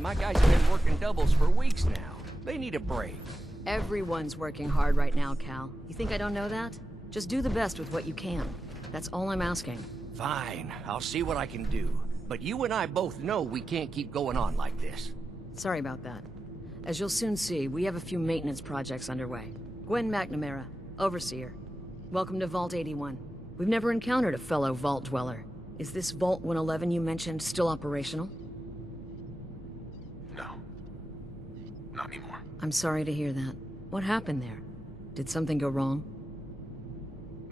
man, my guys have been working doubles for weeks now. They need a break. Everyone's working hard right now, Cal. You think I don't know that? Just do the best with what you can. That's all I'm asking. Fine, I'll see what I can do. But you and I both know we can't keep going on like this. Sorry about that. As you'll soon see, we have a few maintenance projects underway. Gwen McNamara, Overseer. Welcome to Vault 81. We've never encountered a fellow Vault Dweller. Is this Vault 111 you mentioned still operational? No. Not anymore. I'm sorry to hear that. What happened there? Did something go wrong?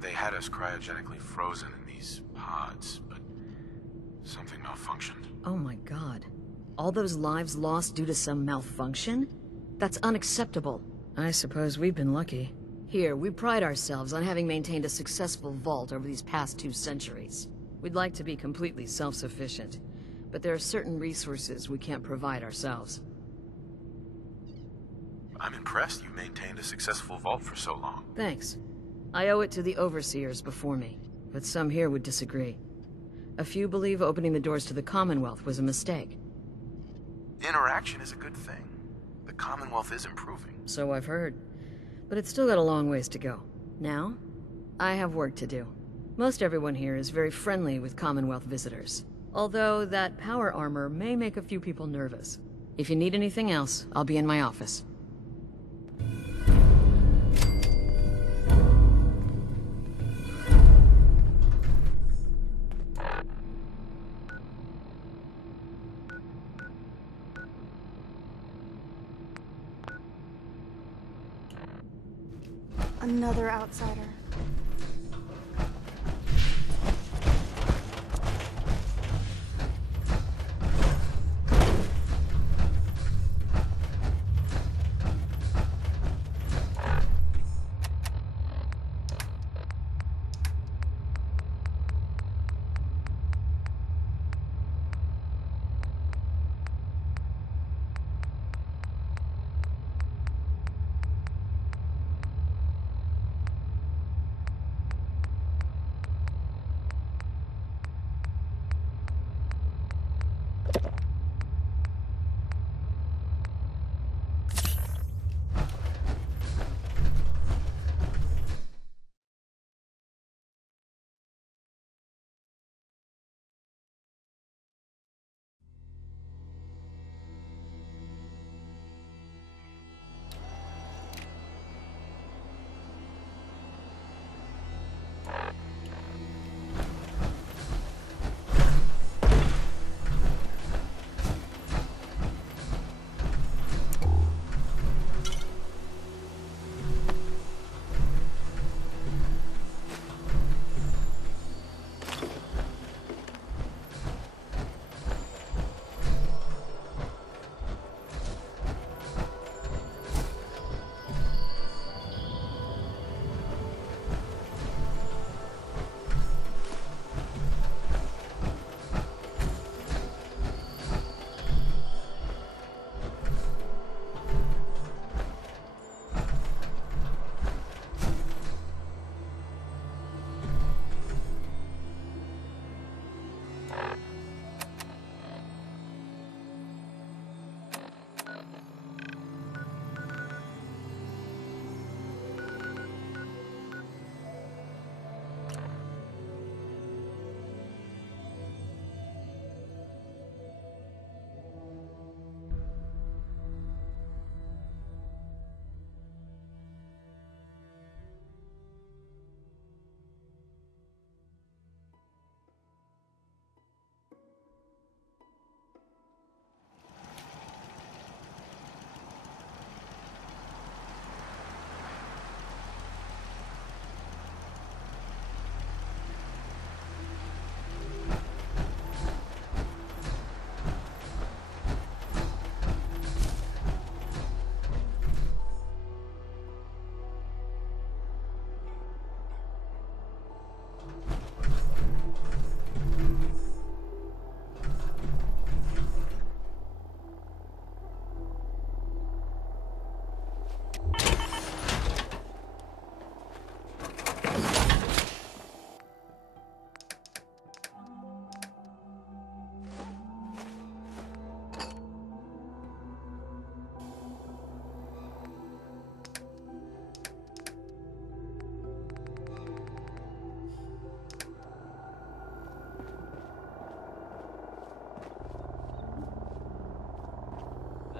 They had us cryogenically frozen in these pods, but something malfunctioned. Oh my god. All those lives lost due to some malfunction? That's unacceptable. I suppose we've been lucky. Here, we pride ourselves on having maintained a successful vault over these past 2 centuries. We'd like to be completely self-sufficient, but there are certain resources we can't provide ourselves. I'm impressed you maintained a successful vault for so long. Thanks. I owe it to the Overseers before me, but some here would disagree. A few believe opening the doors to the Commonwealth was a mistake. Interaction is a good thing. The Commonwealth is improving. So I've heard. But it's still got a long ways to go. Now, I have work to do. Most everyone here is very friendly with Commonwealth visitors. Although that power armor may make a few people nervous. If you need anything else, I'll be in my office. Another outsider.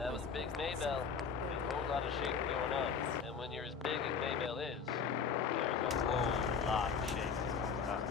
That was Big Maybell. There's a whole lot of shaking going on. And when you're as big as Maybell is, there's a whole lot of shaking going on.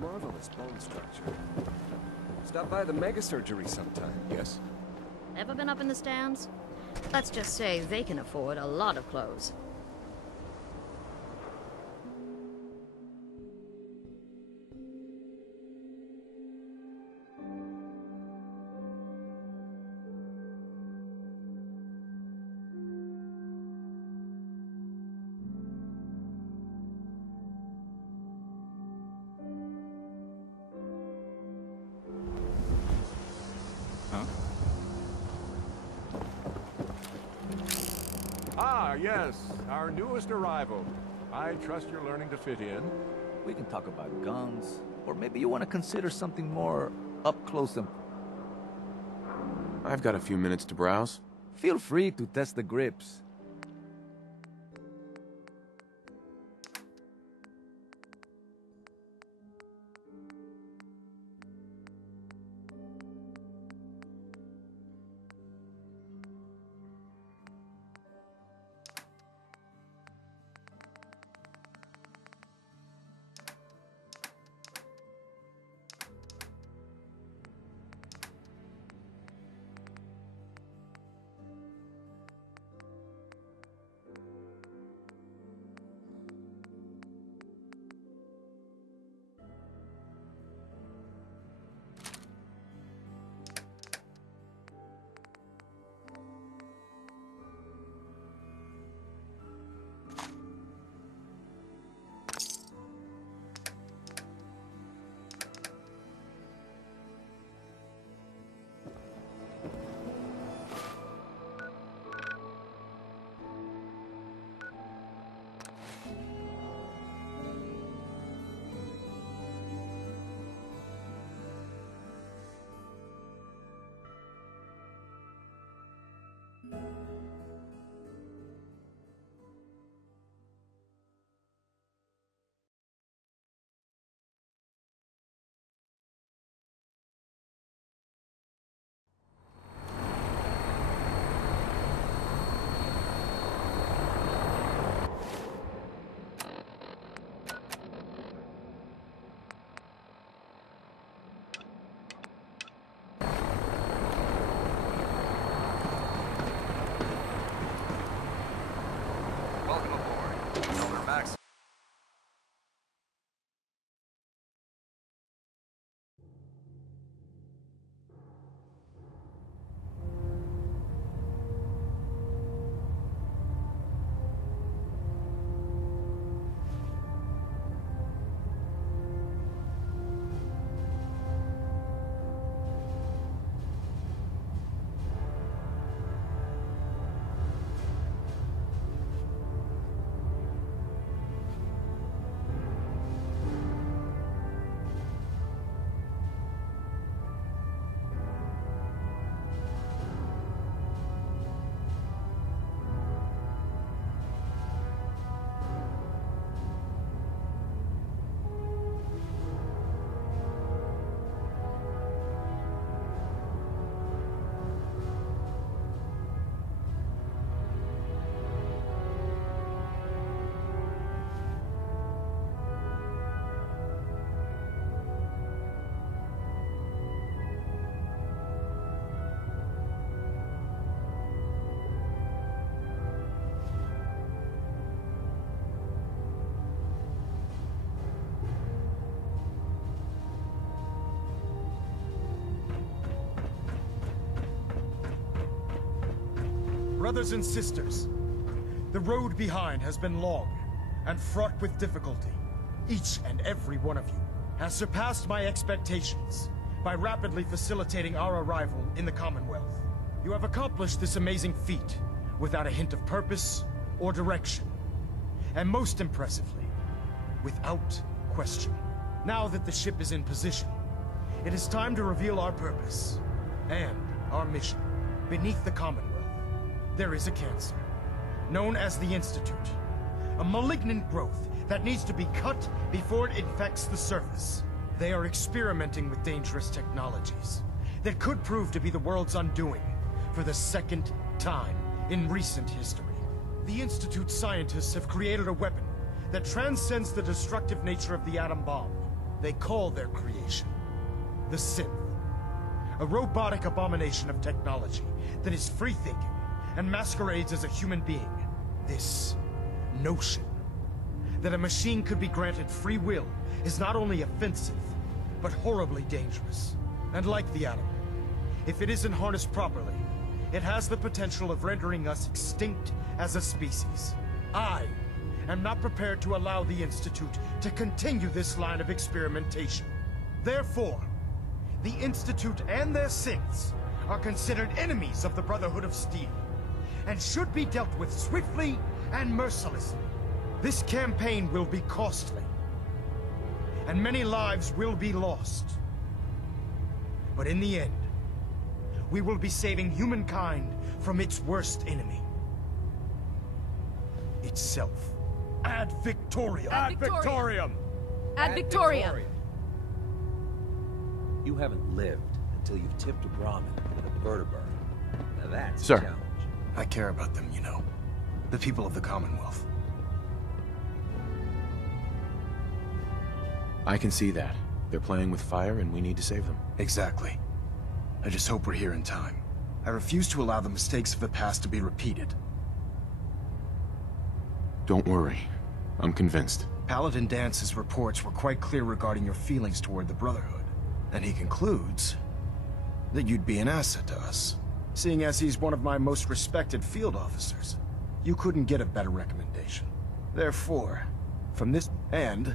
Marvelous bone structure. Stop by the mega surgery sometime, yes? Ever been up in the stands? Let's just say they can afford a lot of clothes. Ah, yes, our newest arrival. I trust you're learning to fit in. We can talk about guns, or maybe you want to consider something more up close and... I've got a few minutes to browse. Feel free to test the grips. Brothers and sisters, the road behind has been long and fraught with difficulty. Each and every one of you has surpassed my expectations by rapidly facilitating our arrival in the Commonwealth. You have accomplished this amazing feat without a hint of purpose or direction. And most impressively, without question. Now that the ship is in position, it is time to reveal our purpose and our mission. Beneath the Commonwealth, there is a cancer, known as the Institute. A malignant growth that needs to be cut before it infects the surface. They are experimenting with dangerous technologies that could prove to be the world's undoing for the second time in recent history. The Institute scientists have created a weapon that transcends the destructive nature of the atom bomb. They call their creation the Synth. A robotic abomination of technology that is free-thinking and masquerades as a human being. This notion that a machine could be granted free will is not only offensive, but horribly dangerous. And like the atom, if it isn't harnessed properly, it has the potential of rendering us extinct as a species. I am not prepared to allow the Institute to continue this line of experimentation. Therefore, the Institute and their synths are considered enemies of the Brotherhood of Steel, and should be dealt with swiftly and mercilessly. This campaign will be costly, and many lives will be lost. But in the end, we will be saving humankind from its worst enemy. Itself. Ad Victoriam! Ad Victoriam! Ad Victoriam! You haven't lived until you've tipped a Brahmin with a vertebra. Now that's Sir. a challenge. I care about them, you know. The people of the Commonwealth. I can see that. They're playing with fire and we need to save them. Exactly. I just hope we're here in time. I refuse to allow the mistakes of the past to be repeated. Don't worry. I'm convinced. Paladin Dance's reports were quite clear regarding your feelings toward the Brotherhood. And he concludes that you'd be an asset to us. Seeing as he's one of my most respected field officers, you couldn't get a better recommendation. Therefore, from this and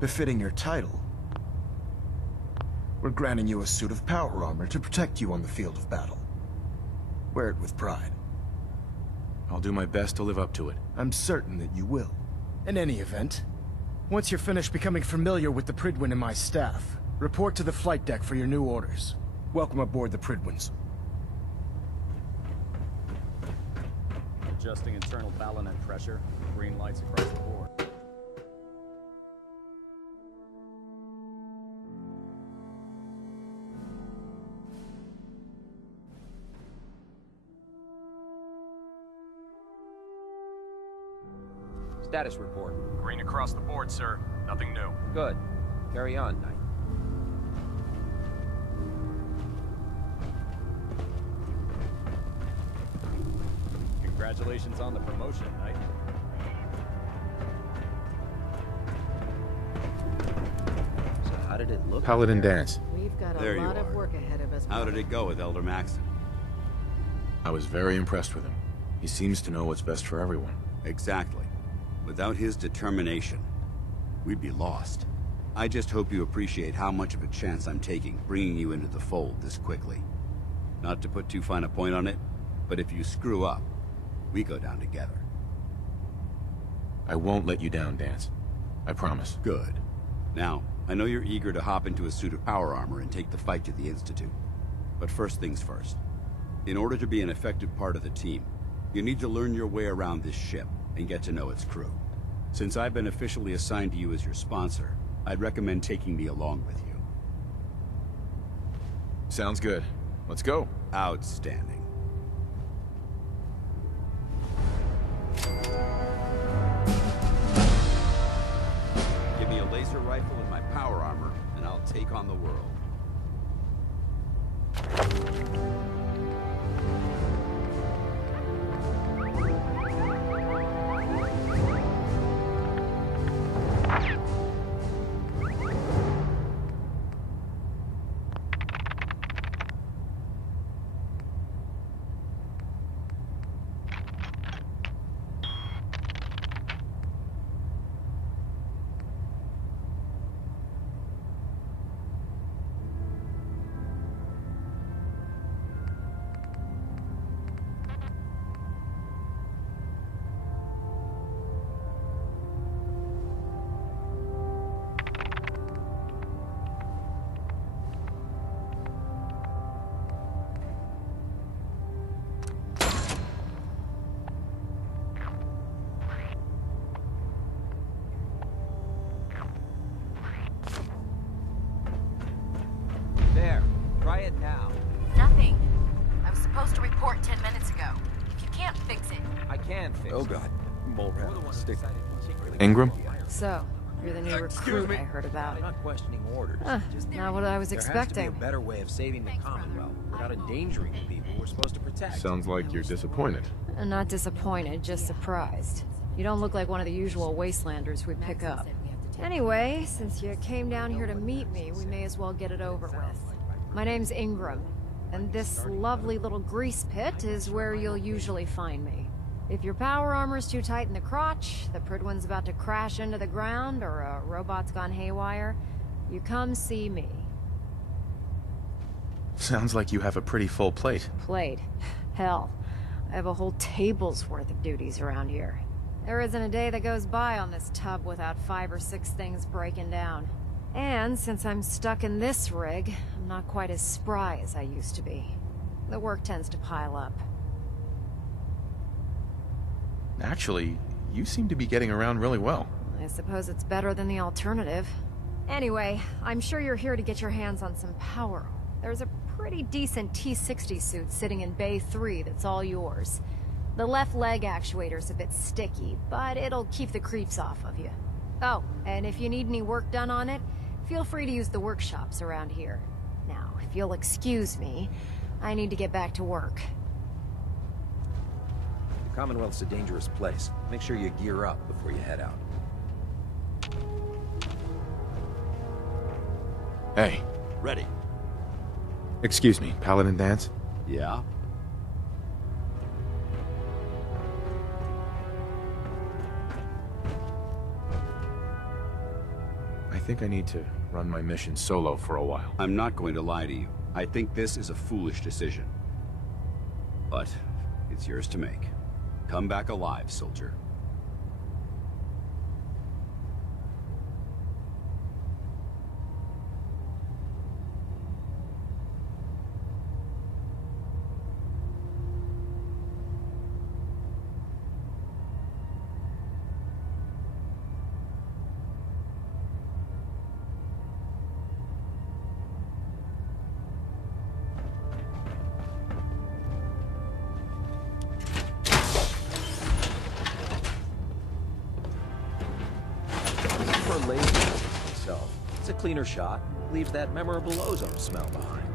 befitting your title, we're granting you a suit of power armor to protect you on the field of battle. Wear it with pride. I'll do my best to live up to it. I'm certain that you will. In any event, once you're finished becoming familiar with the Prydwen and my staff, report to the flight deck for your new orders. Welcome aboard the Prydwens. Adjusting internal ballonet pressure. Green lights across the board. Status report. Green across the board, sir. Nothing new. Good. Carry on, Knight. Congratulations on the promotion, Knight. So how did it look? Paladin Dance. We've got There a you lot of are. work ahead of us. How did it go with Elder Maxton? I was very impressed with him. He seems to know what's best for everyone. Exactly. Without his determination, we'd be lost. I just hope you appreciate how much of a chance I'm taking bringing you into the fold this quickly. Not to put too fine a point on it, but if you screw up, we go down together. I won't let you down, Dance. I promise. Good. Now, I know you're eager to hop into a suit of power armor and take the fight to the Institute. But first things first. In order to be an effective part of the team, you need to learn your way around this ship and get to know its crew. Since I've been officially assigned to you as your sponsor, I'd recommend taking me along with you. Sounds good. Let's go. Outstanding. Give me a laser rifle and my power armor, and I'll take on the world. can't fix it. I can fix it. Oh god. Mole rat. Stick. Ingram? So, you're the new recruit I heard about. I'm not questioning orders. Not what I was expecting. There has to be a better way of saving the Commonwealth without endangering the people we're supposed to protect. Sounds like you're disappointed. I'm not disappointed, just surprised. You don't look like one of the usual wastelanders we pick up. Anyway, since you came down here to meet me, we may as well get it over with. My name's Ingram, and this lovely little grease pit is where you'll usually find me. If your power armor's too tight in the crotch, the Prydwen's about to crash into the ground, or a robot's gone haywire, you come see me. Sounds like you have a pretty full plate. Plate? Hell, I have a whole table's worth of duties around here. There isn't a day that goes by on this tub without 5 or 6 things breaking down. And since I'm stuck in this rig, I'm not quite as spry as I used to be. The work tends to pile up. Actually, you seem to be getting around really well. I suppose it's better than the alternative. Anyway, I'm sure you're here to get your hands on some power. There's a pretty decent T-60 suit sitting in Bay 3 that's all yours. The left leg actuator's a bit sticky, but it'll keep the creeps off of you. Oh, and if you need any work done on it, feel free to use the workshops around here. Now, if you'll excuse me, I need to get back to work. The Commonwealth's a dangerous place. Make sure you gear up before you head out. Hey. Ready. Excuse me, Paladin Dance? Yeah? I think I need to run my mission solo for a while. I'm not going to lie to you. I think this is a foolish decision. But it's yours to make. Come back alive, soldier. It's a cleaner shot, leaves that memorable ozone smell behind.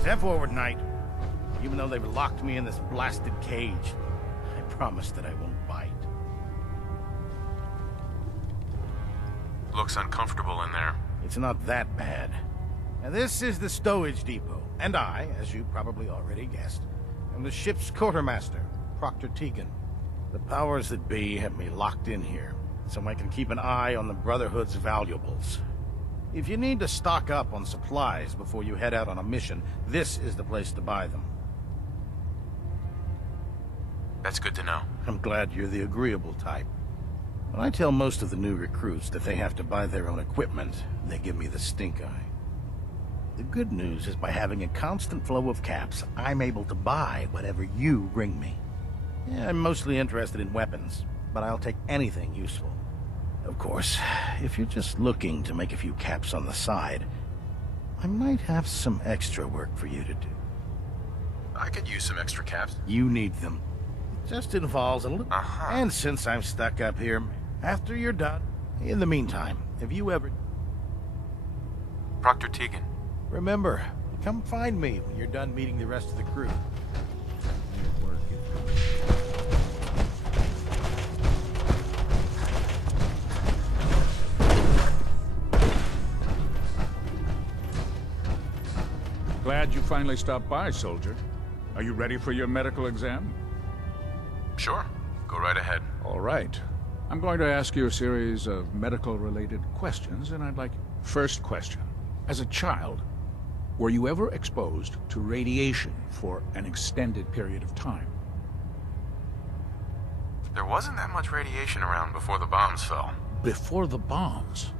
Step forward, Knight. Even though they've locked me in this blasted cage, I promise that I won't bite. Looks uncomfortable in there. It's not that bad. Now, this is the stowage depot, and I, as you probably already guessed, am the ship's quartermaster, Proctor Tegan. The powers that be have me locked in here, so I can keep an eye on the Brotherhood's valuables. If you need to stock up on supplies before you head out on a mission, this is the place to buy them. That's good to know. I'm glad you're the agreeable type. When I tell most of the new recruits that they have to buy their own equipment, they give me the stink eye. The good news is by having a constant flow of caps, I'm able to buy whatever you bring me. Yeah, I'm mostly interested in weapons, but I'll take anything useful. Of course, if you're just looking to make a few caps on the side, I might have some extra work for you to do. I could use some extra caps. You need them. It just involves a little... And since I'm stuck up here, after you're done, in the meantime, have you ever... Proctor Tegan. Remember, come find me when you're done meeting the rest of the crew. Glad you finally stopped by, soldier. Are you ready for your medical exam? Sure. Go right ahead. All right. I'm going to ask you a series of medical-related questions, and I'd like... First question. As a child, were you ever exposed to radiation for an extended period of time? There wasn't that much radiation around before the bombs fell. Before the bombs?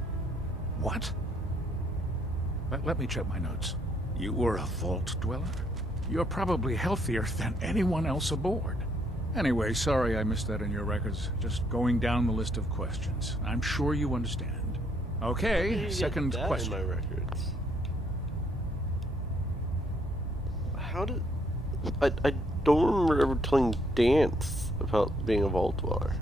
What? Let me check my notes. You were a vault dweller? You're probably healthier than anyone else aboard. Anyway, sorry I missed that in your records. Just going down the list of questions. I'm sure you understand. Okay, second question. In my records. How did... I don't remember ever telling Danse about being a Vault Dweller.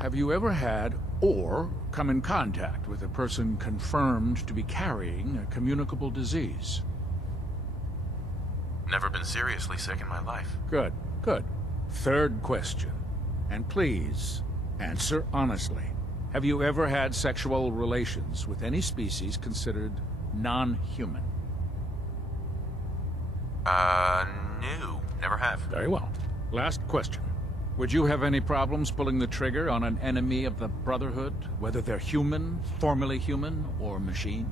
Have you ever had or come in contact with a person confirmed to be carrying a communicable disease? Never been seriously sick in my life. Good, good. Third question. And please, answer honestly. Have you ever had sexual relations with any species considered non-human? No. Never have. Very well. Last question. Would you have any problems pulling the trigger on an enemy of the Brotherhood, whether they're human, formerly human, or machine?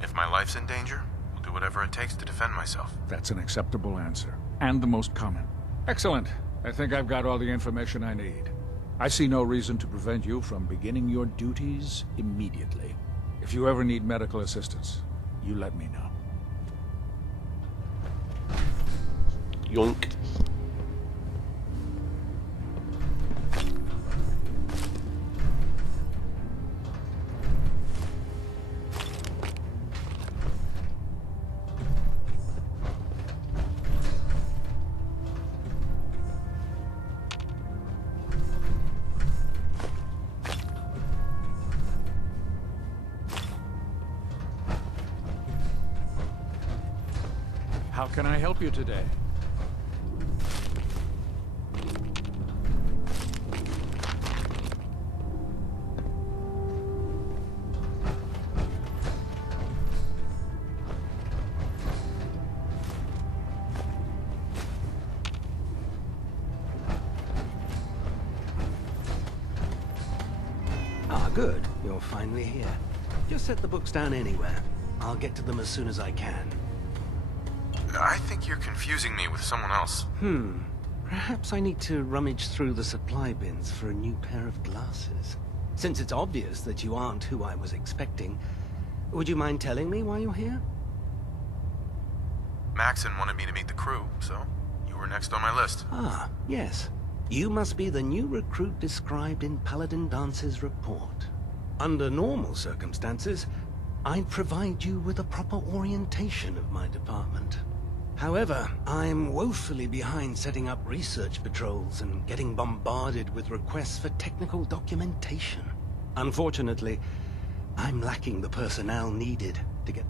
If my life's in danger, I'll do whatever it takes to defend myself. That's an acceptable answer, and the most common. Excellent. I think I've got all the information I need. I see no reason to prevent you from beginning your duties immediately. If you ever need medical assistance, you let me know. Yoink. How can I help you today? Ah, good. You're finally here. Just set the books down anywhere. I'll get to them as soon as I can. I think you're confusing me with someone else. Perhaps I need to rummage through the supply bins for a new pair of glasses. Since it's obvious that you aren't who I was expecting, would you mind telling me why you're here? Maxon wanted me to meet the crew, so you were next on my list. Ah, yes. You must be the new recruit described in Paladin Dance's report. Under normal circumstances, I'd provide you with a proper orientation of my department. However, I'm woefully behind setting up research patrols and getting bombarded with requests for technical documentation. Unfortunately, I'm lacking the personnel needed to get...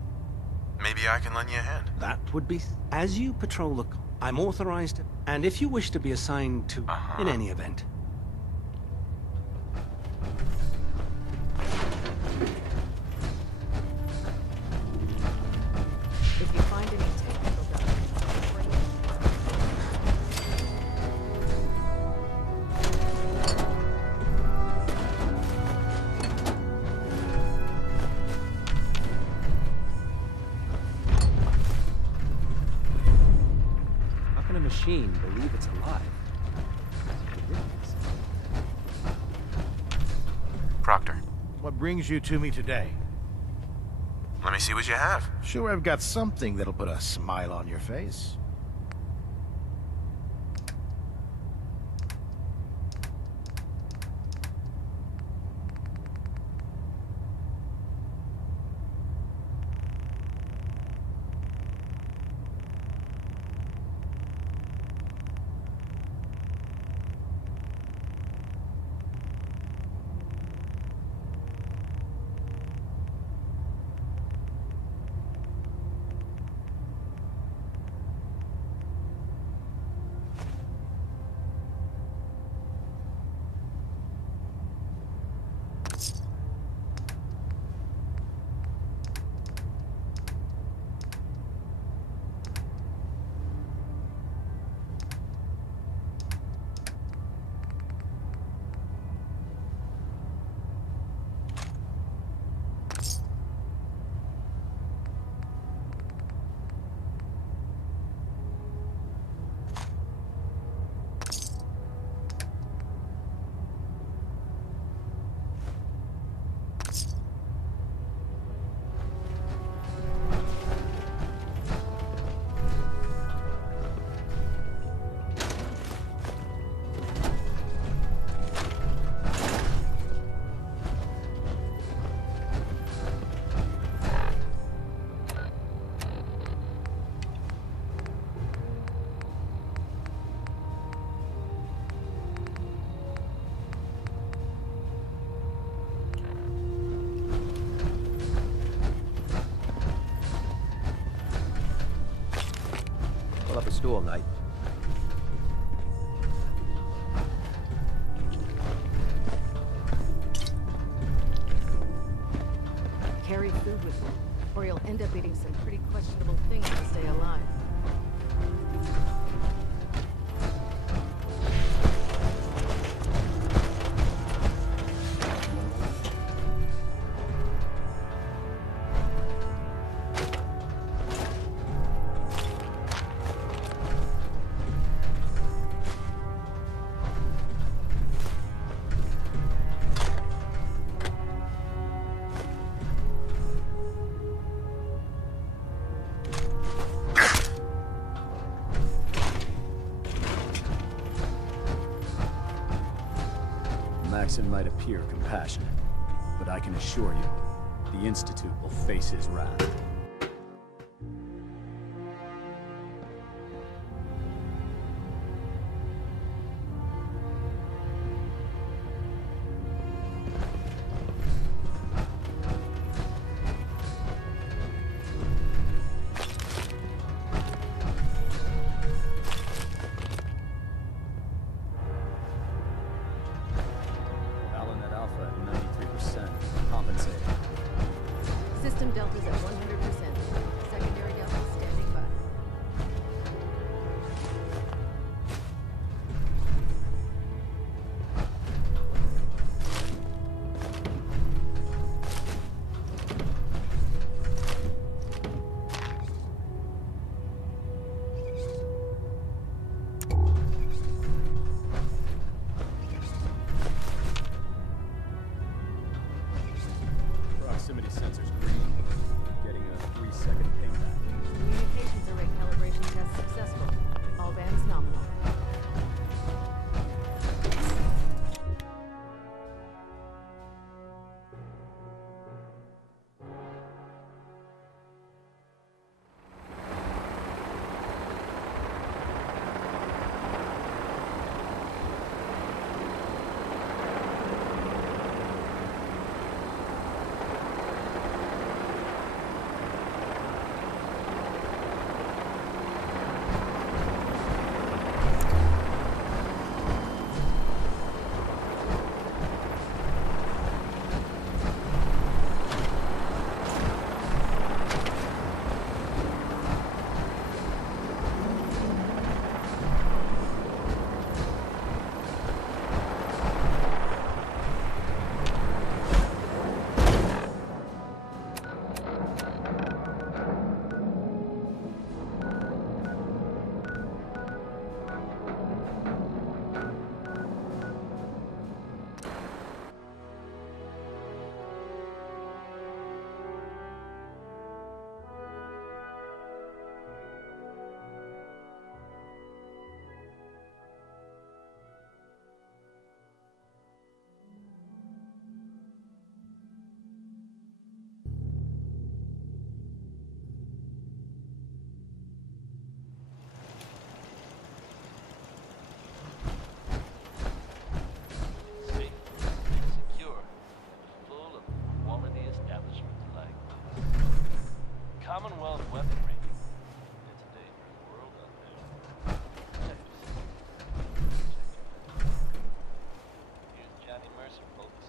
Maybe I can lend you a hand. That would be... As you patrol the... I'm authorized to... And if you wish to be assigned to... In any event. If you find any technical How can a machine believe it's alive? Proctor. What brings you to me today? Let me see what you have. Sure, I've got something that'll put a smile on your face. stool, Knight. Carry food with you, or you'll end up eating some pretty questionable things to stay alive. Maxim might appear compassionate, but I can assure you, the Institute will face his wrath. System Delta's at 100%. Secondary Delta standing by. Proximity sensors green, getting a 3-second pingback. Communications array calibration test successful. All bands nominal. Commonwealth weaponry. It's a dangerous world out there. Here's Johnny Mercer, folks.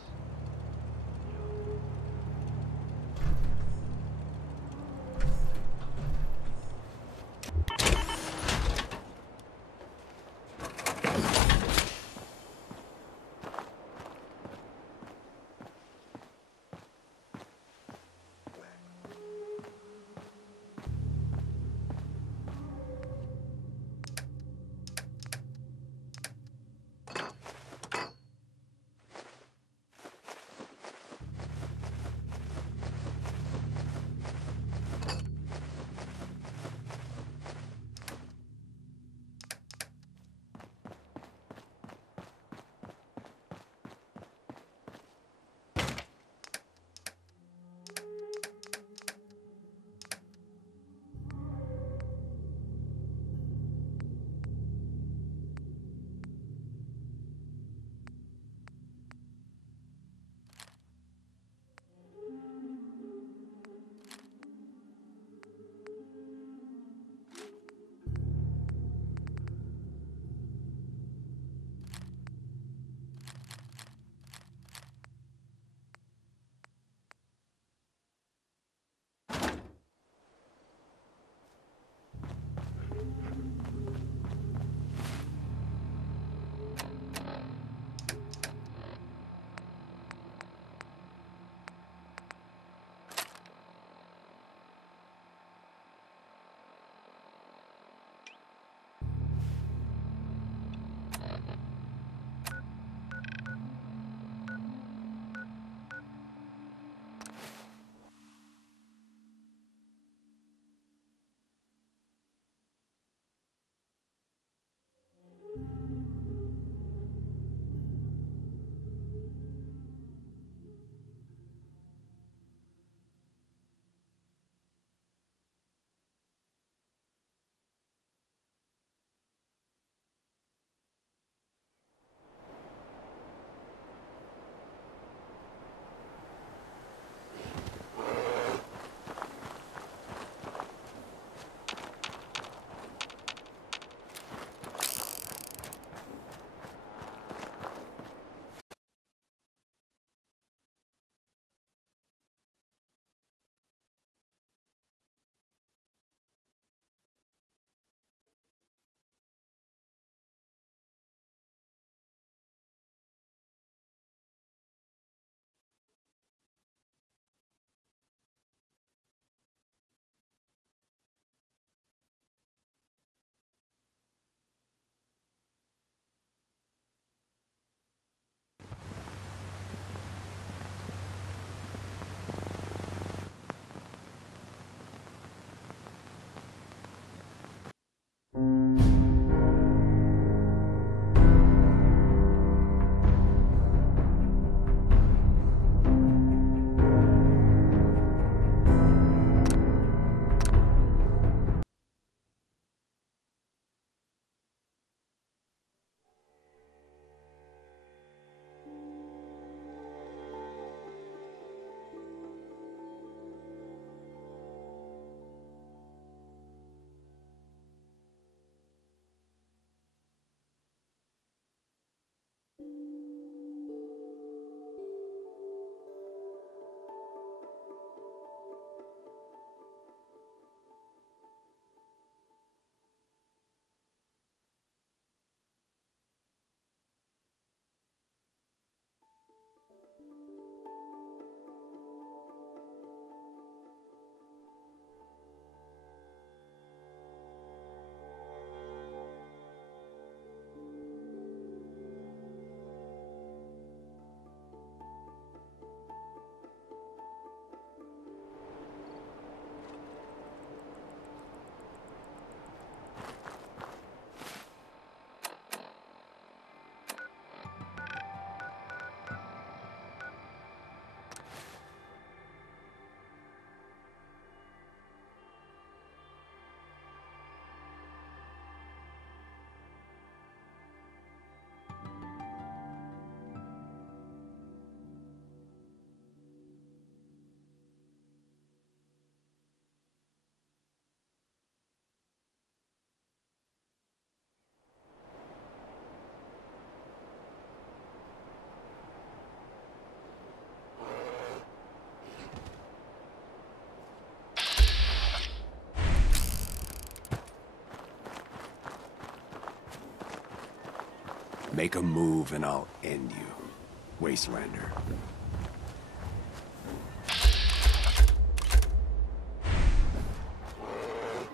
Make a move and I'll end you, Wastelander.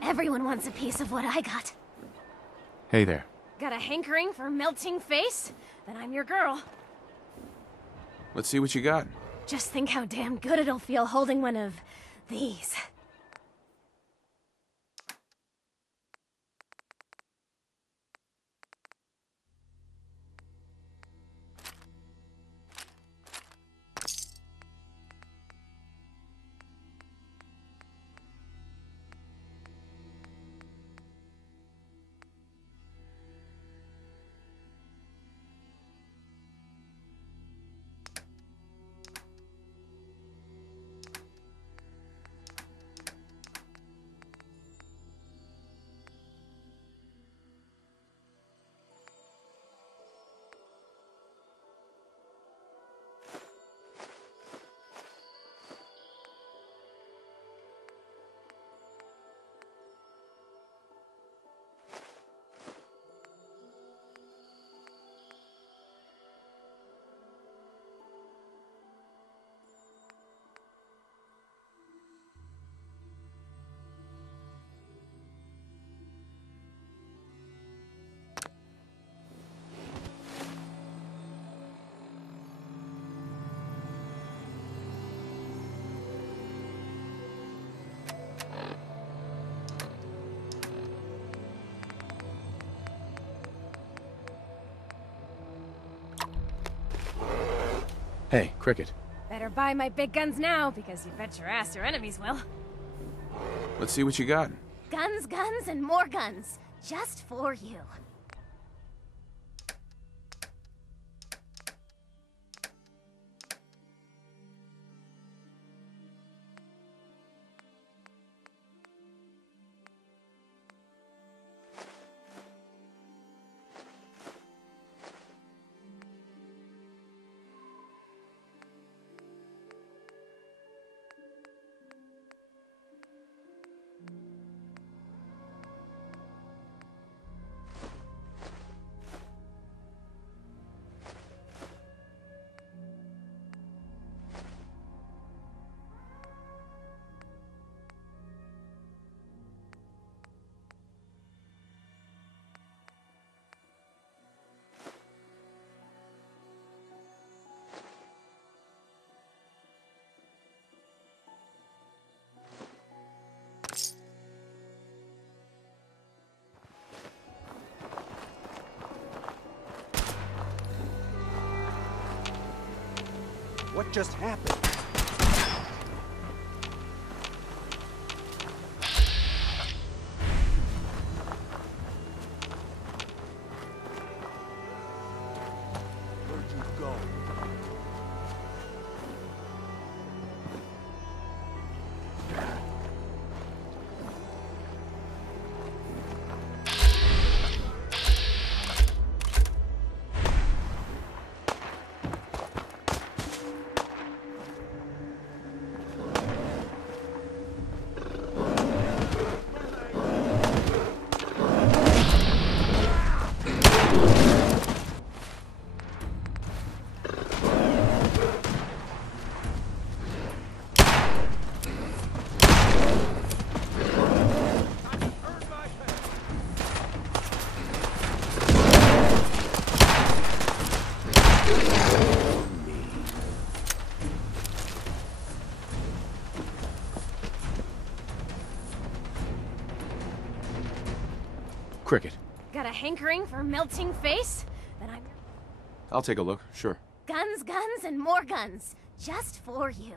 Everyone wants a piece of what I got. Hey there. Got a hankering for melting face? Then I'm your girl. Let's see what you got. Just think how damn good it'll feel holding one of these. Hey, Cricket. Better buy my big guns now, because you bet your ass your enemies will. Let's see what you got. Guns, guns, and more guns. Just for you. What just happened? Where'd you go? Cricket. Got a hankering for melting face? Then I'm... I'll take a look, sure. Guns, guns, and more guns. Just for you.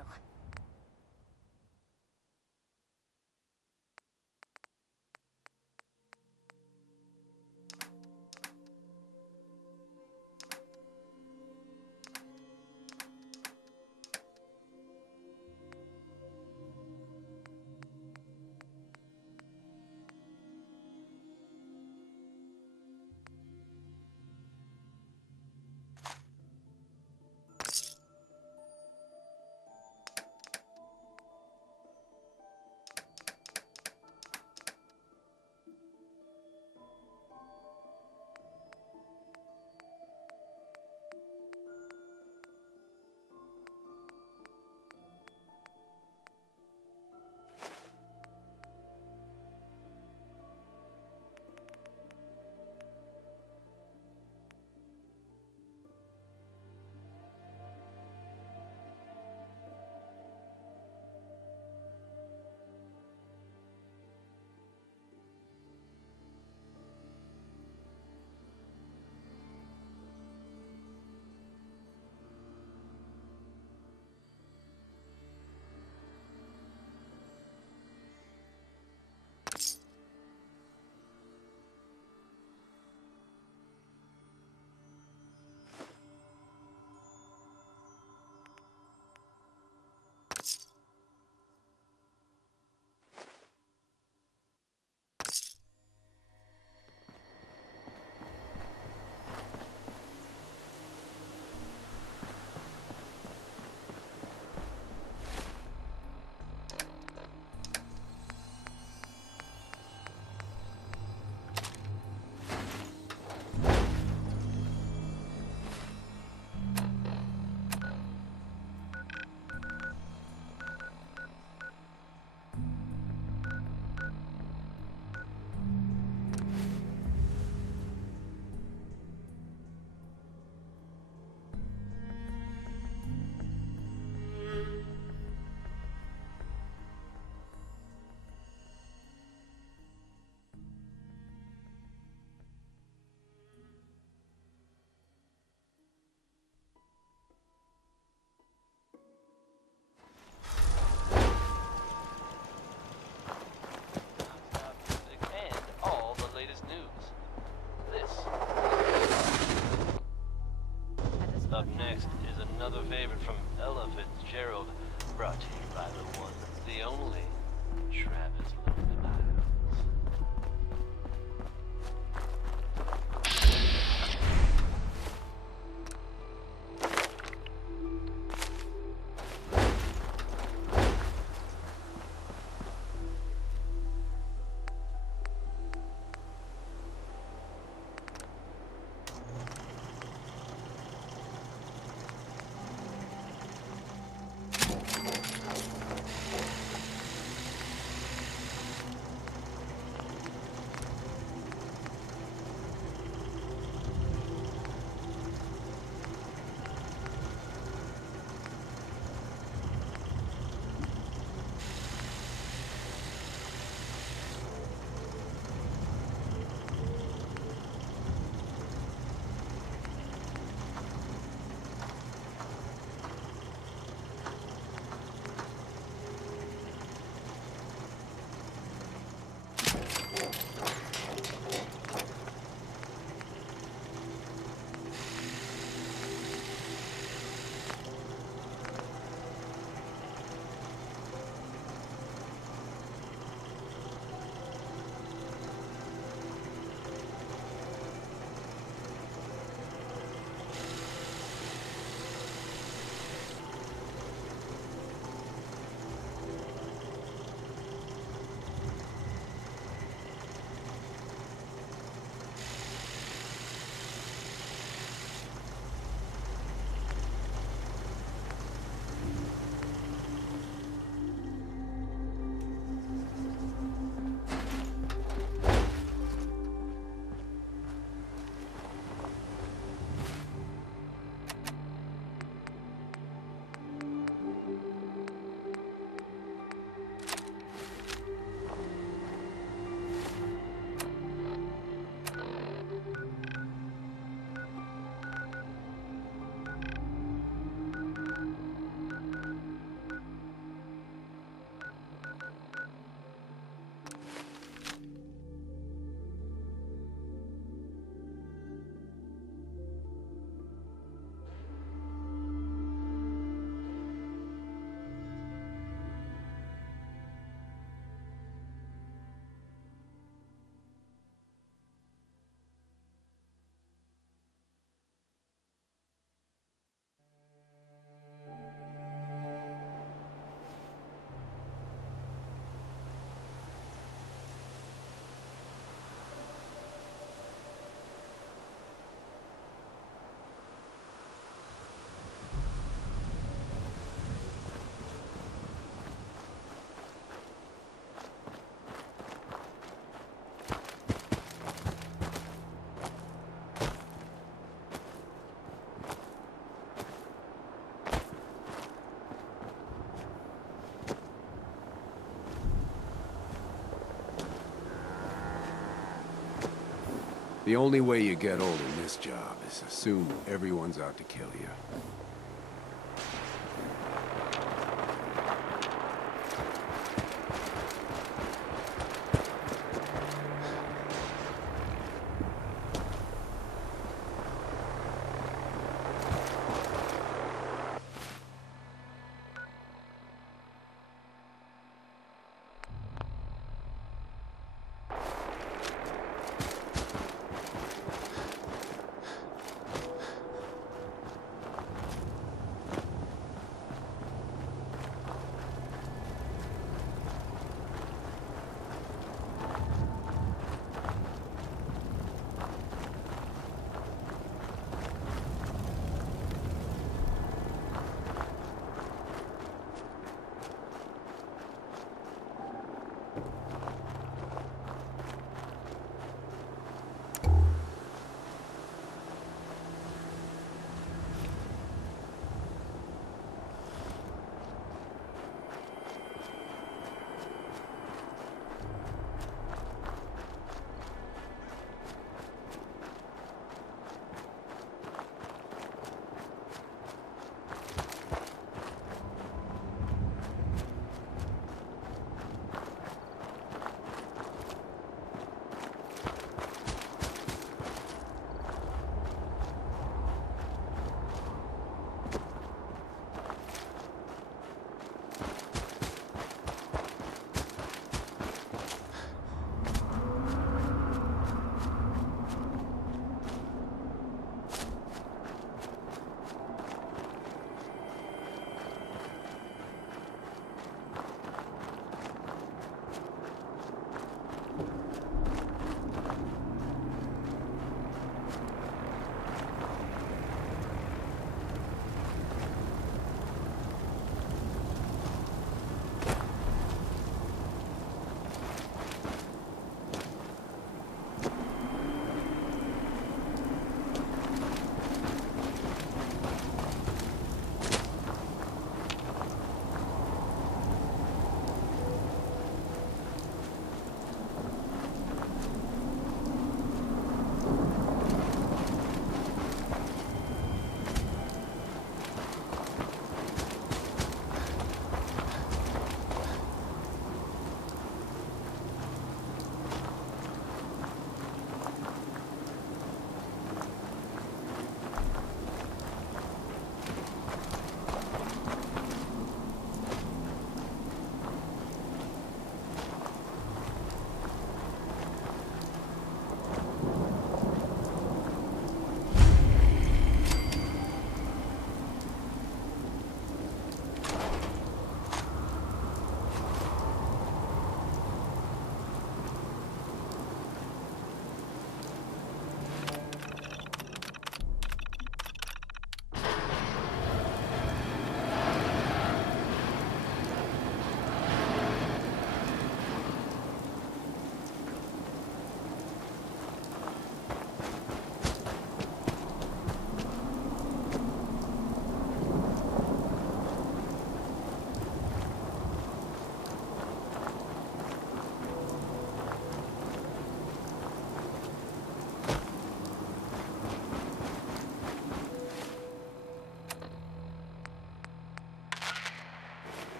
The only way you get old in this job is assume everyone's out to kill you.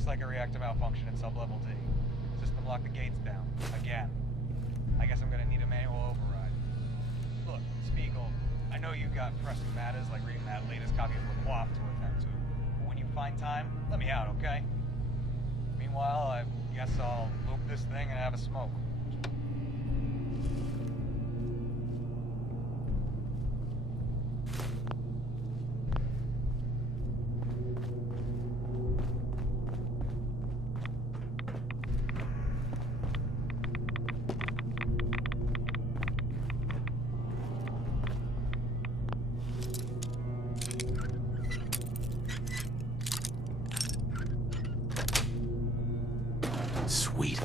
Looks like a reactor malfunction at sub-level D. System locked the gates down. Again. I guess I'm gonna need a manual override. Look, Spiegel, I know you've got pressing matters like reading that latest copy of Le Coif to attend to. But when you find time, let me out, okay? Meanwhile, I guess I'll loop this thing and have a smoke. Sweet.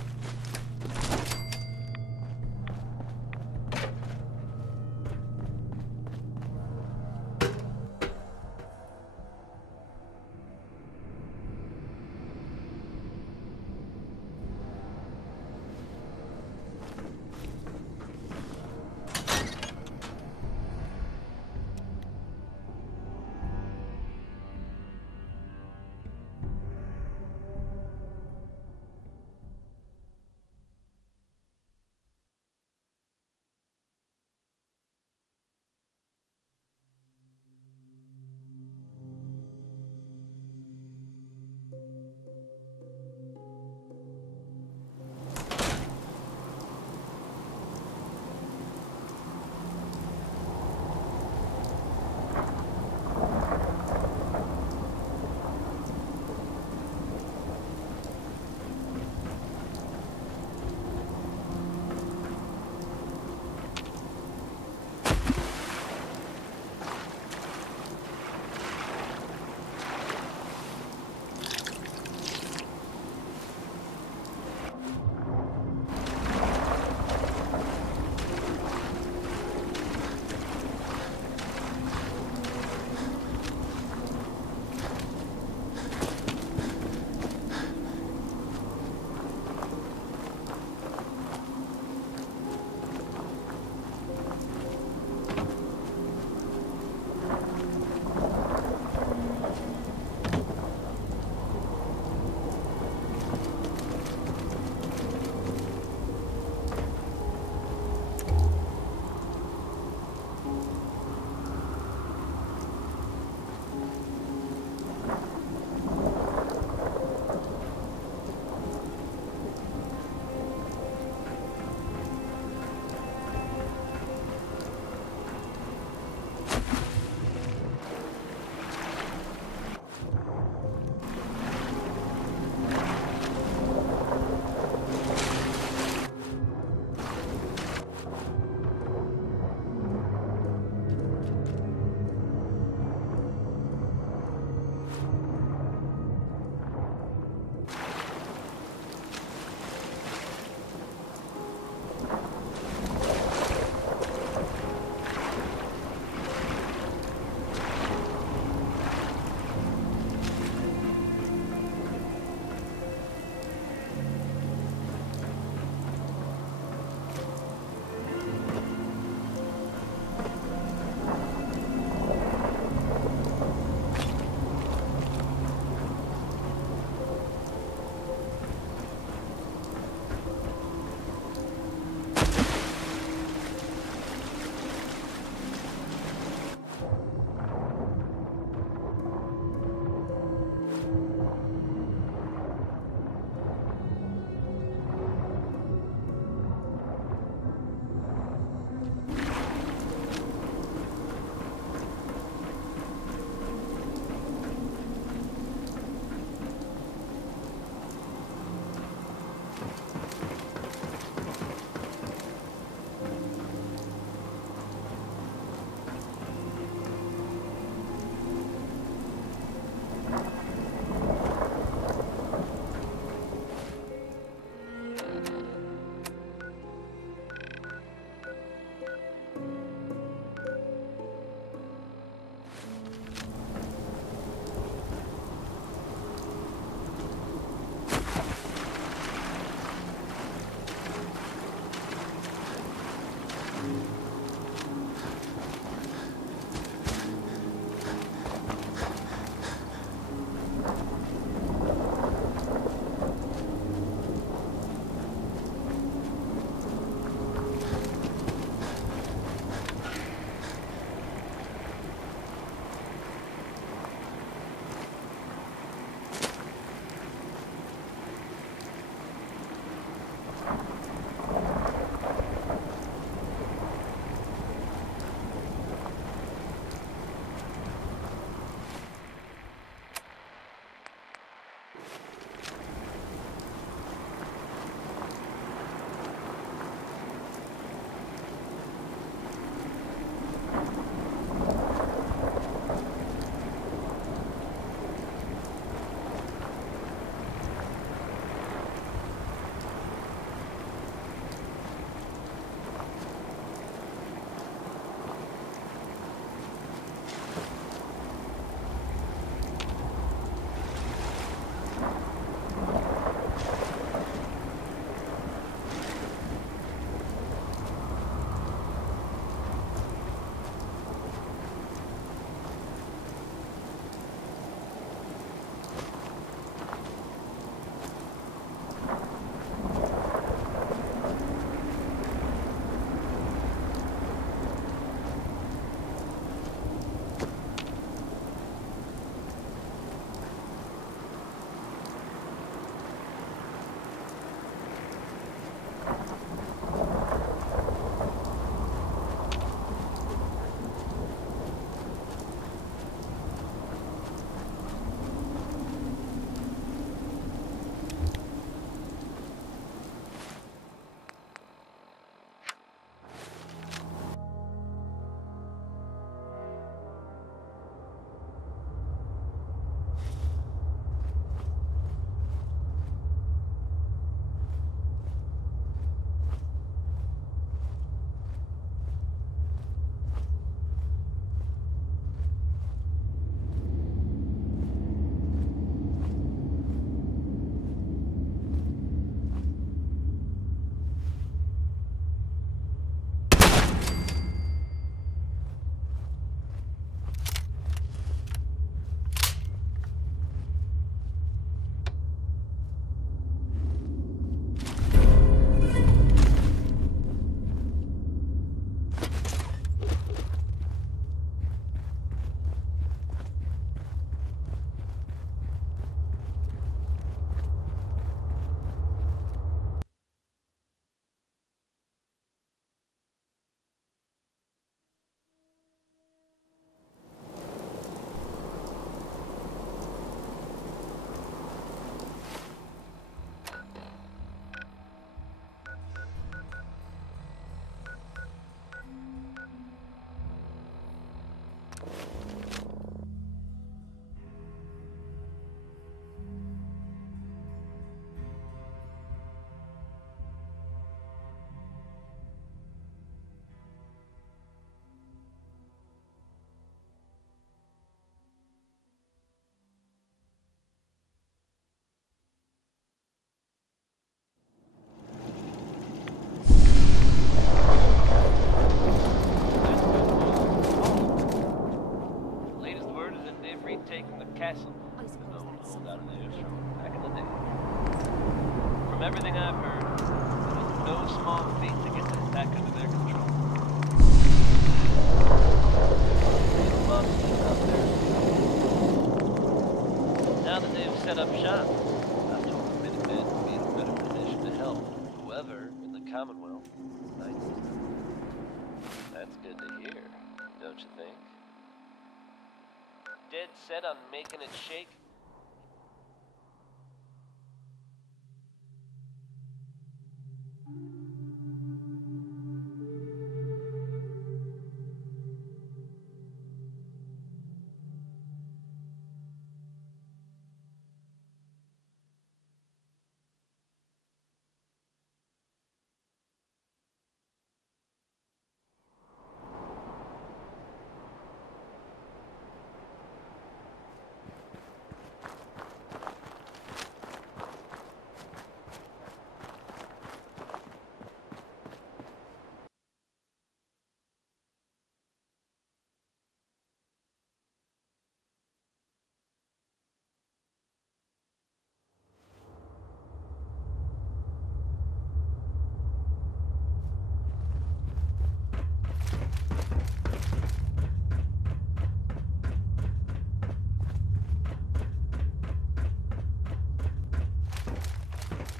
everything I've heard, it was no small feat to get this back under their control. Big monsters out there. Now that they've set up shop, I've told the Minutemen to be in a better position to help whoever in the Commonwealth might need them. That's good to hear, don't you think? Dead set on making it shake?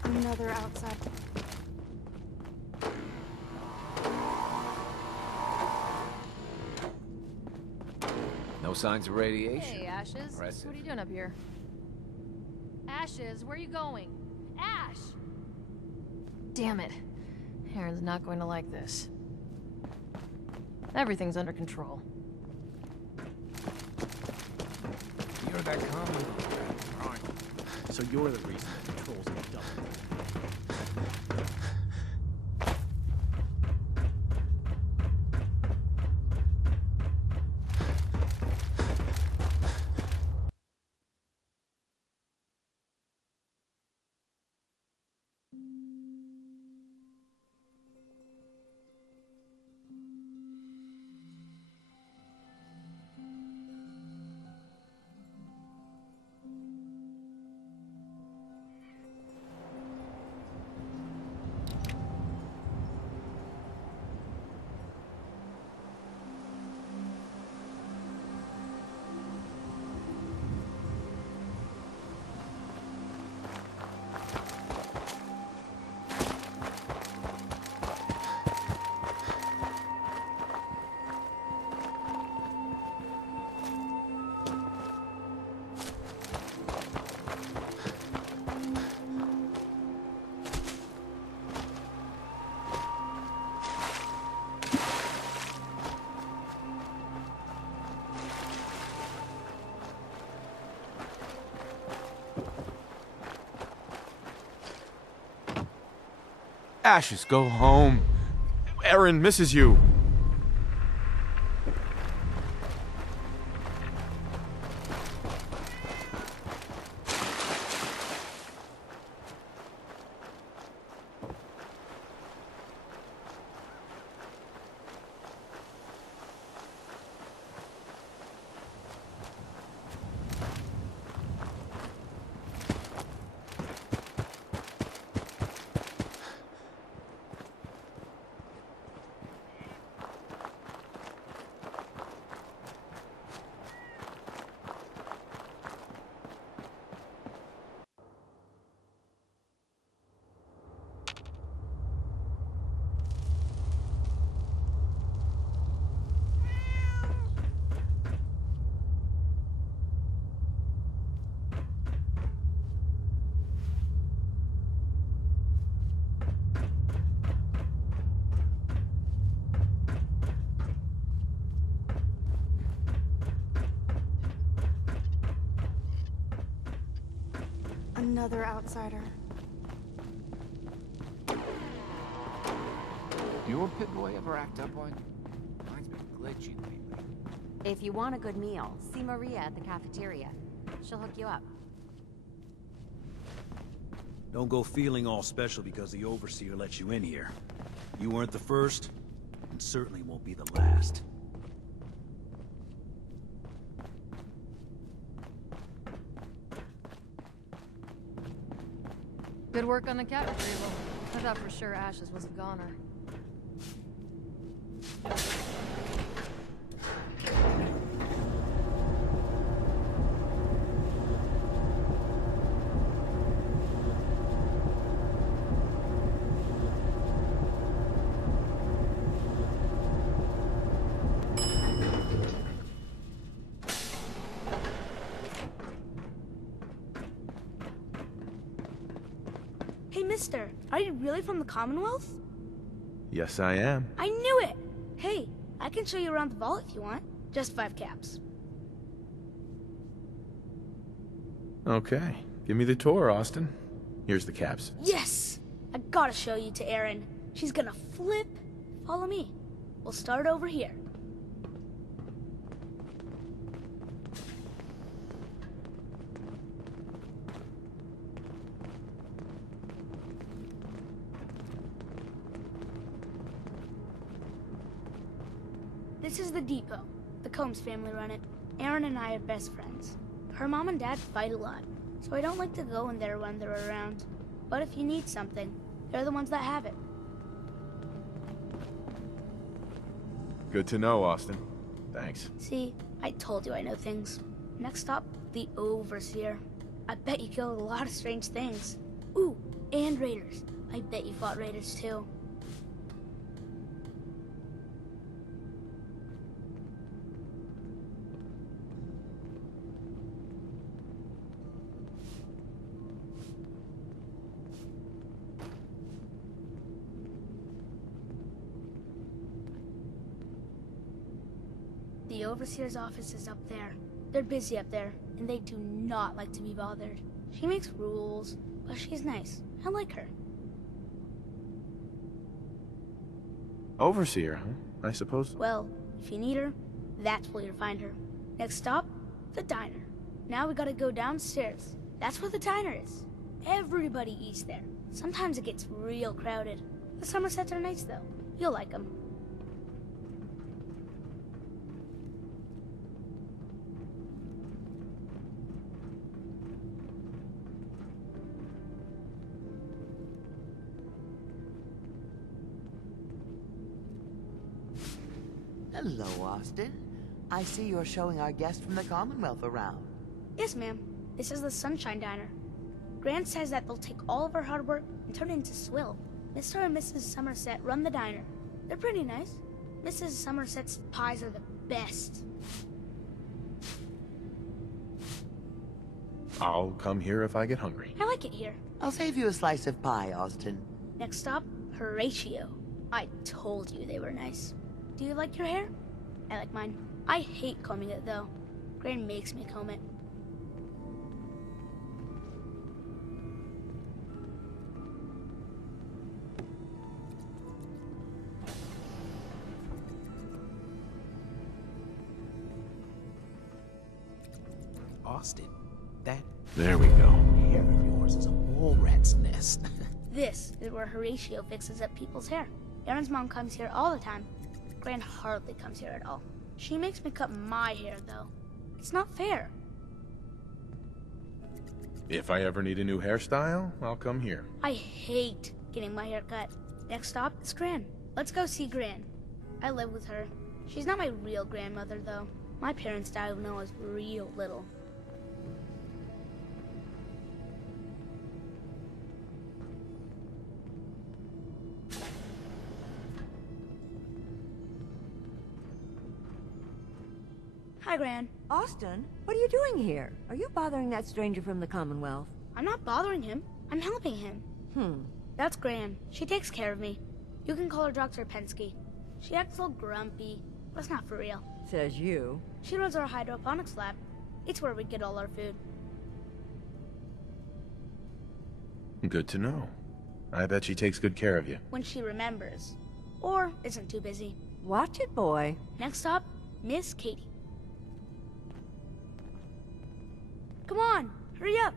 Another outside. No signs of radiation. Hey, Ashes. Impressive. What are you doing up here? Ashes, where are you going? Ash! Damn it. Aaron's not going to like this. Everything's under control. You're that common. So you're the reason the controls are double. Ashes, go home. Aaron misses you. Another outsider. Your pit boy ever act up on you? Mine's been glitchy lately. If you want a good meal, see Maria at the cafeteria. She'll hook you up. Don't go feeling all special because the Overseer let you in here. You weren't the first, and certainly won't be the last. Good work on the cat retrieval. I thought for sure Ashes was a goner. Hey, mister, are you really from the Commonwealth? Yes, I am. I knew it! Hey, I can show you around the vault if you want. Just 5 caps. Okay. Give me the tour, Austin. Here's the caps. Yes! I gotta show you to Erin. She's gonna flip. Follow me. We'll start over here. This is the depot. The Combs family run it. Erin and I are best friends. Her mom and dad fight a lot, so I don't like to go in there when they're around. But if you need something, they're the ones that have it. Good to know, Austin. Thanks. See, I told you I know things. Next stop, the Overseer. I bet you killed a lot of strange things. Ooh, and raiders. I bet you fought raiders too. The Overseer's office is up there. They're busy up there, and they do not like to be bothered. She makes rules, but she's nice. I like her. Overseer, huh? I suppose. Well, if you need her, that's where you'll find her. Next stop, the diner. Now we gotta go downstairs. That's where the diner is. Everybody eats there. Sometimes it gets real crowded. The Somersets are nice, though. You'll like them. Hello, Austin. I see you're showing our guest from the Commonwealth around. Yes, ma'am. This is the Sunshine Diner. Grant says that they'll take all of our hard work and turn it into swill. Mr. and Mrs. Somerset run the diner. They're pretty nice. Mrs. Somerset's pies are the best. I'll come here if I get hungry. I like it here. I'll save you a slice of pie, Austin. Next stop, Horatio. I told you they were nice. Do you like your hair? I like mine. I hate combing it, though. Gran makes me comb it. Austin, that There we go. hair of yours is a mole rat's nest. This is where Horatio fixes up people's hair. Erin's mom comes here all the time. Gran hardly comes here at all. She makes me cut my hair, though. It's not fair. If I ever need a new hairstyle, I'll come here. I hate getting my hair cut. Next stop is Gran. Let's go see Gran. I live with her. She's not my real grandmother, though. My parents died when I was real little. Hi, Gran. Austin, what are you doing here? Are you bothering that stranger from the Commonwealth? I'm not bothering him. I'm helping him. That's Gran. She takes care of me. You can call her Dr. Pensky. She acts all grumpy, but it's not for real. Says you. She runs our hydroponics lab. It's where we get all our food. Good to know. I bet she takes good care of you. When she remembers. Or isn't too busy. Watch it, boy. Next stop, Miss Katie. Come on, hurry up.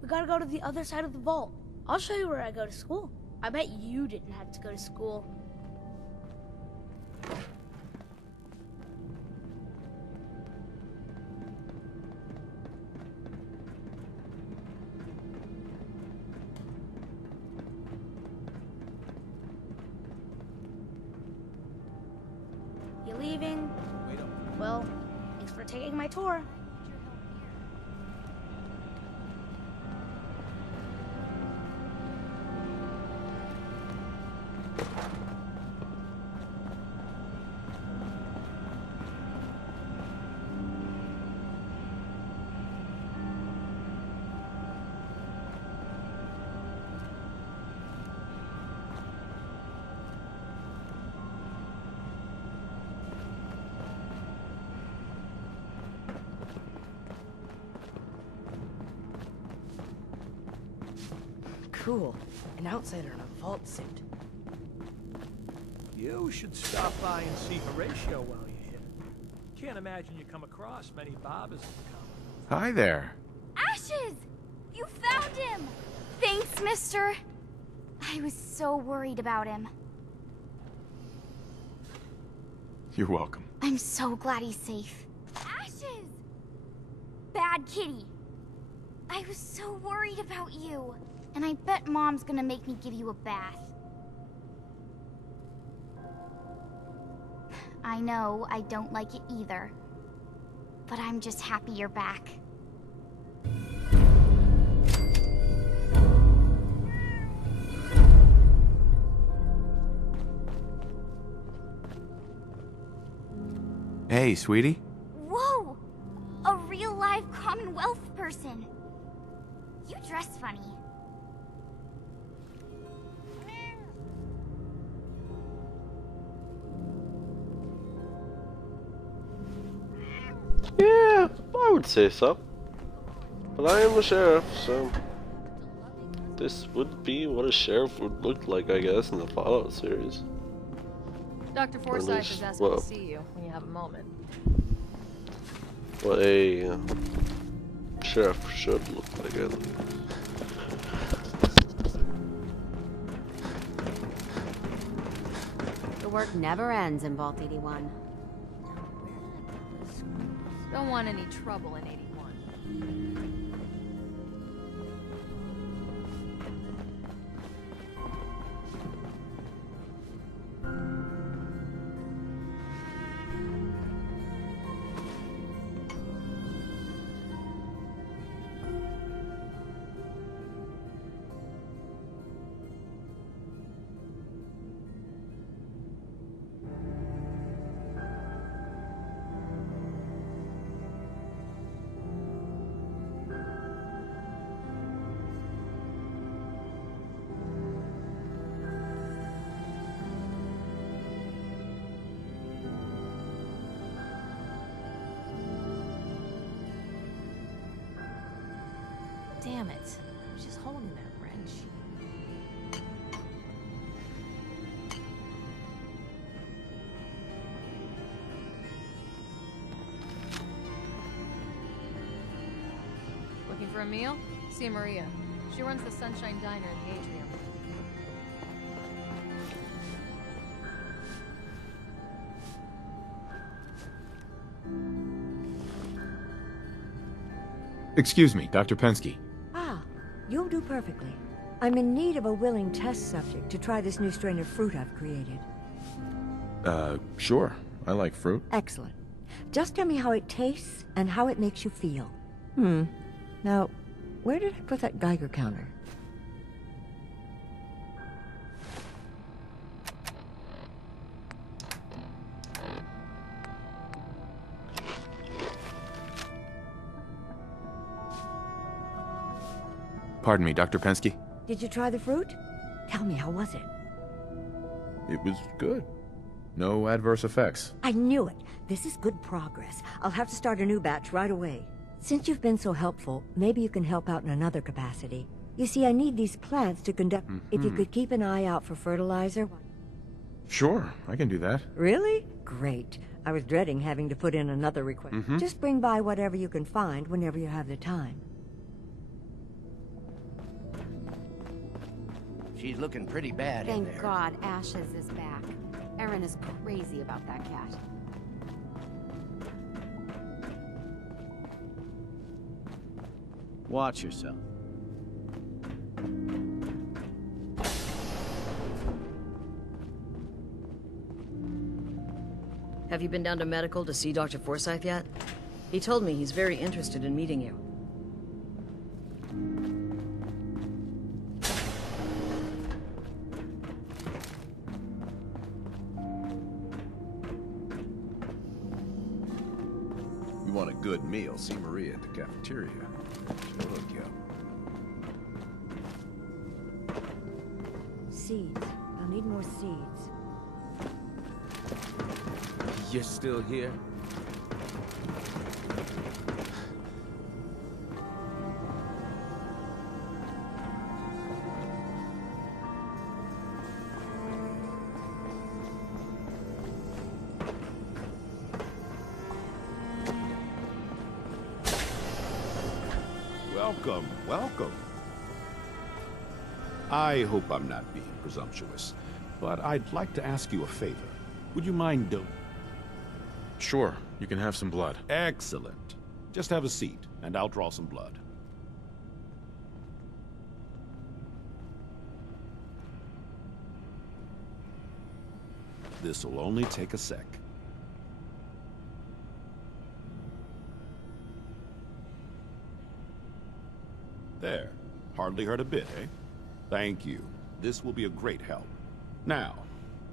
We gotta go to the other side of the vault. I'll show you where I go to school. I bet you didn't have to go to school. You leaving? Well, thanks for taking my tour. Cool. An outsider in a vault suit. You should stop by and see Horatio while you're here. Can't imagine you come across many barbers in the Hi there. Ashes! You found him! Thanks, mister. I was so worried about him. You're welcome. I'm so glad he's safe. Ashes! Bad kitty. I was so worried about you. And I bet Mom's gonna make me give you a bath. I know I don't like it either. But I'm just happy you're back. Hey, sweetie. Whoa! A real live Commonwealth person. You dress funny. Yeah, I would say so. But I am a sheriff, so this would be what a sheriff would look like, I guess, in the Fallout series. Dr. Forsyth is asking to see you when you have a moment. What a sheriff should look like, at least. The work never ends in Vault 81. Don't want any trouble in 81. Damn it. I was just holding that wrench. Looking for a meal? See Maria. She runs the Sunshine Diner in the atrium. Excuse me, Dr. Pensky. Ah, you'll do perfectly. I'm in need of a willing test subject to try this new strain of fruit I've created. Sure. I like fruit. Excellent. Just tell me how it tastes and how it makes you feel. Now, where did I put that Geiger counter? Pardon me, Dr. Pensky? Did you try the fruit? Tell me, how was it? It was good. No adverse effects. I knew it. This is good progress. I'll have to start a new batch right away. Since you've been so helpful, maybe you can help out in another capacity. You see, I need these plants to conduct... If you could keep an eye out for fertilizer... Sure, I can do that. Really? Great. I was dreading having to put in another request. Just bring by whatever you can find whenever you have the time. She's looking pretty bad in Thank there. God Ashes is back. Erin is crazy about that cat. Watch yourself. Have you been down to medical to see Dr. Forsyth yet? He told me he's very interested in meeting you. You want a good meal, see Maria at the cafeteria. She'll hook you up. Seeds. I'll need more seeds. You're still here? Welcome, welcome. I hope I'm not being presumptuous, but I'd like to ask you a favor. Would you mind Sure, you can have some blood. Excellent. Just have a seat, and I'll draw some blood. This'll only take a sec. There. Hardly hurt a bit, eh? Thank you. This will be a great help. Now,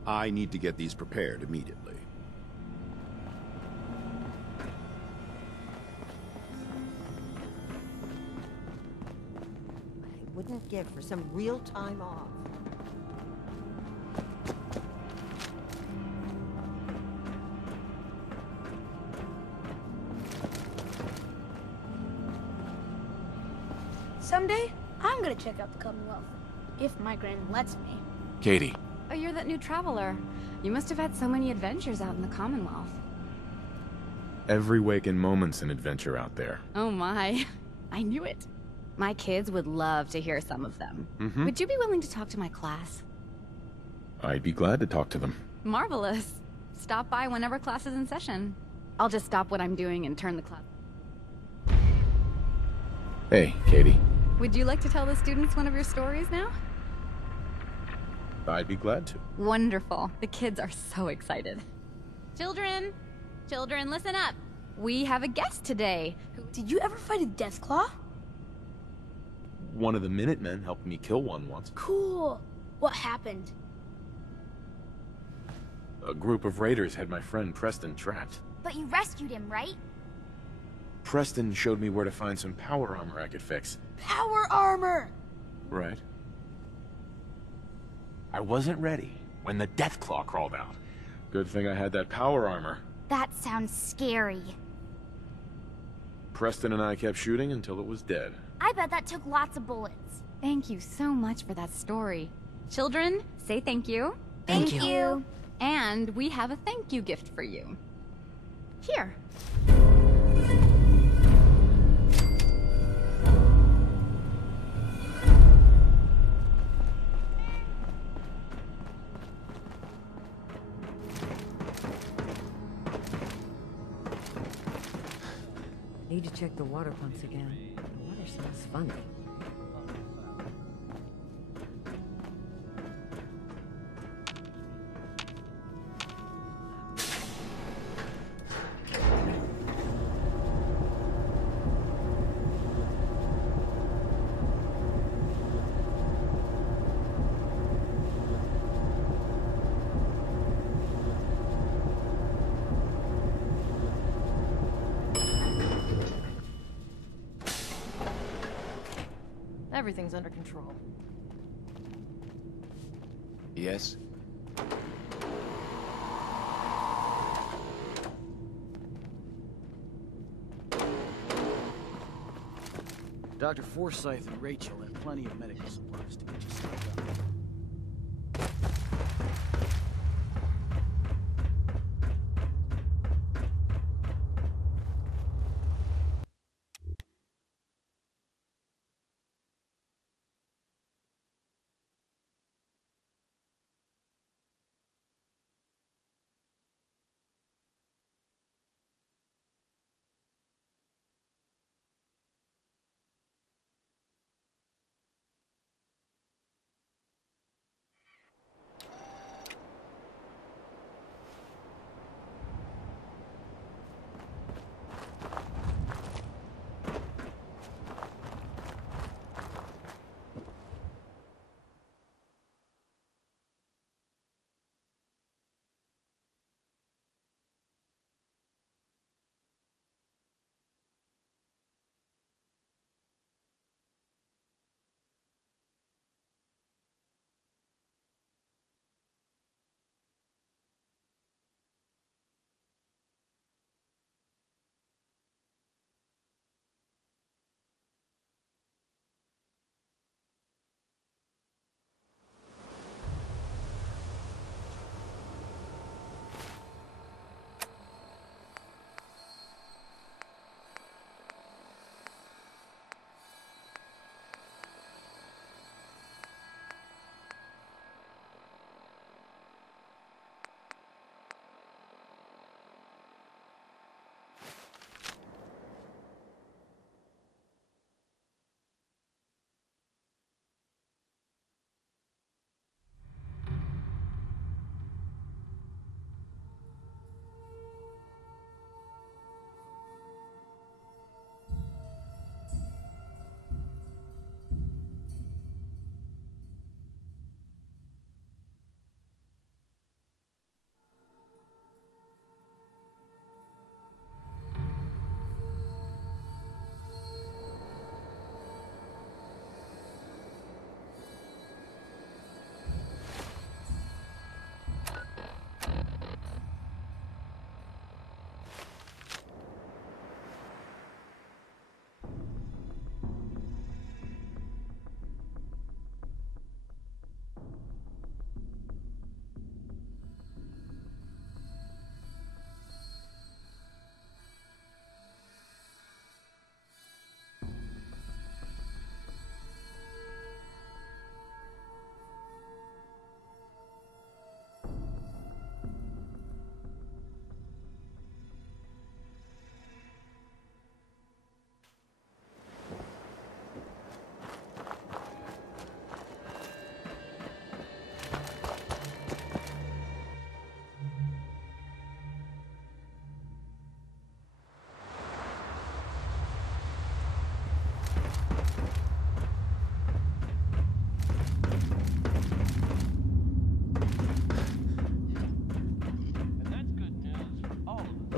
I need to get these prepared immediately. I wouldn't give for some real time off. Someday, I'm gonna check out the Commonwealth. If my granny lets me. Katie. Oh, you're that new traveler. You must have had so many adventures out in the Commonwealth. Every waking moment's an adventure out there. Oh my. I knew it. My kids would love to hear some of them. Would you be willing to talk to my class? I'd be glad to talk to them. Marvelous. Stop by whenever class is in session. I'll just stop what I'm doing and turn the class. Hey, Katie. Would you like to tell the students one of your stories now? I'd be glad to. Wonderful. The kids are so excited. Children! Children, listen up. We have a guest today. Did you ever fight a Deathclaw? One of the Minutemen helped me kill one once. Cool. What happened? A group of raiders had my friend Preston trapped. But you rescued him, right? Preston showed me where to find some power armor I could fix. Power armor! Right. I wasn't ready when the Deathclaw crawled out. Good thing I had that power armor. That sounds scary. Preston and I kept shooting until it was dead. I bet that took lots of bullets. Thank you so much for that story. Children, say thank you. Thank you. And we have a thank you gift for you. Here. Need to check the water pumps again. The water smells funny. Everything's under control. Yes? Dr. Forsyth and Rachel have plenty of medical supplies to get you stocked up.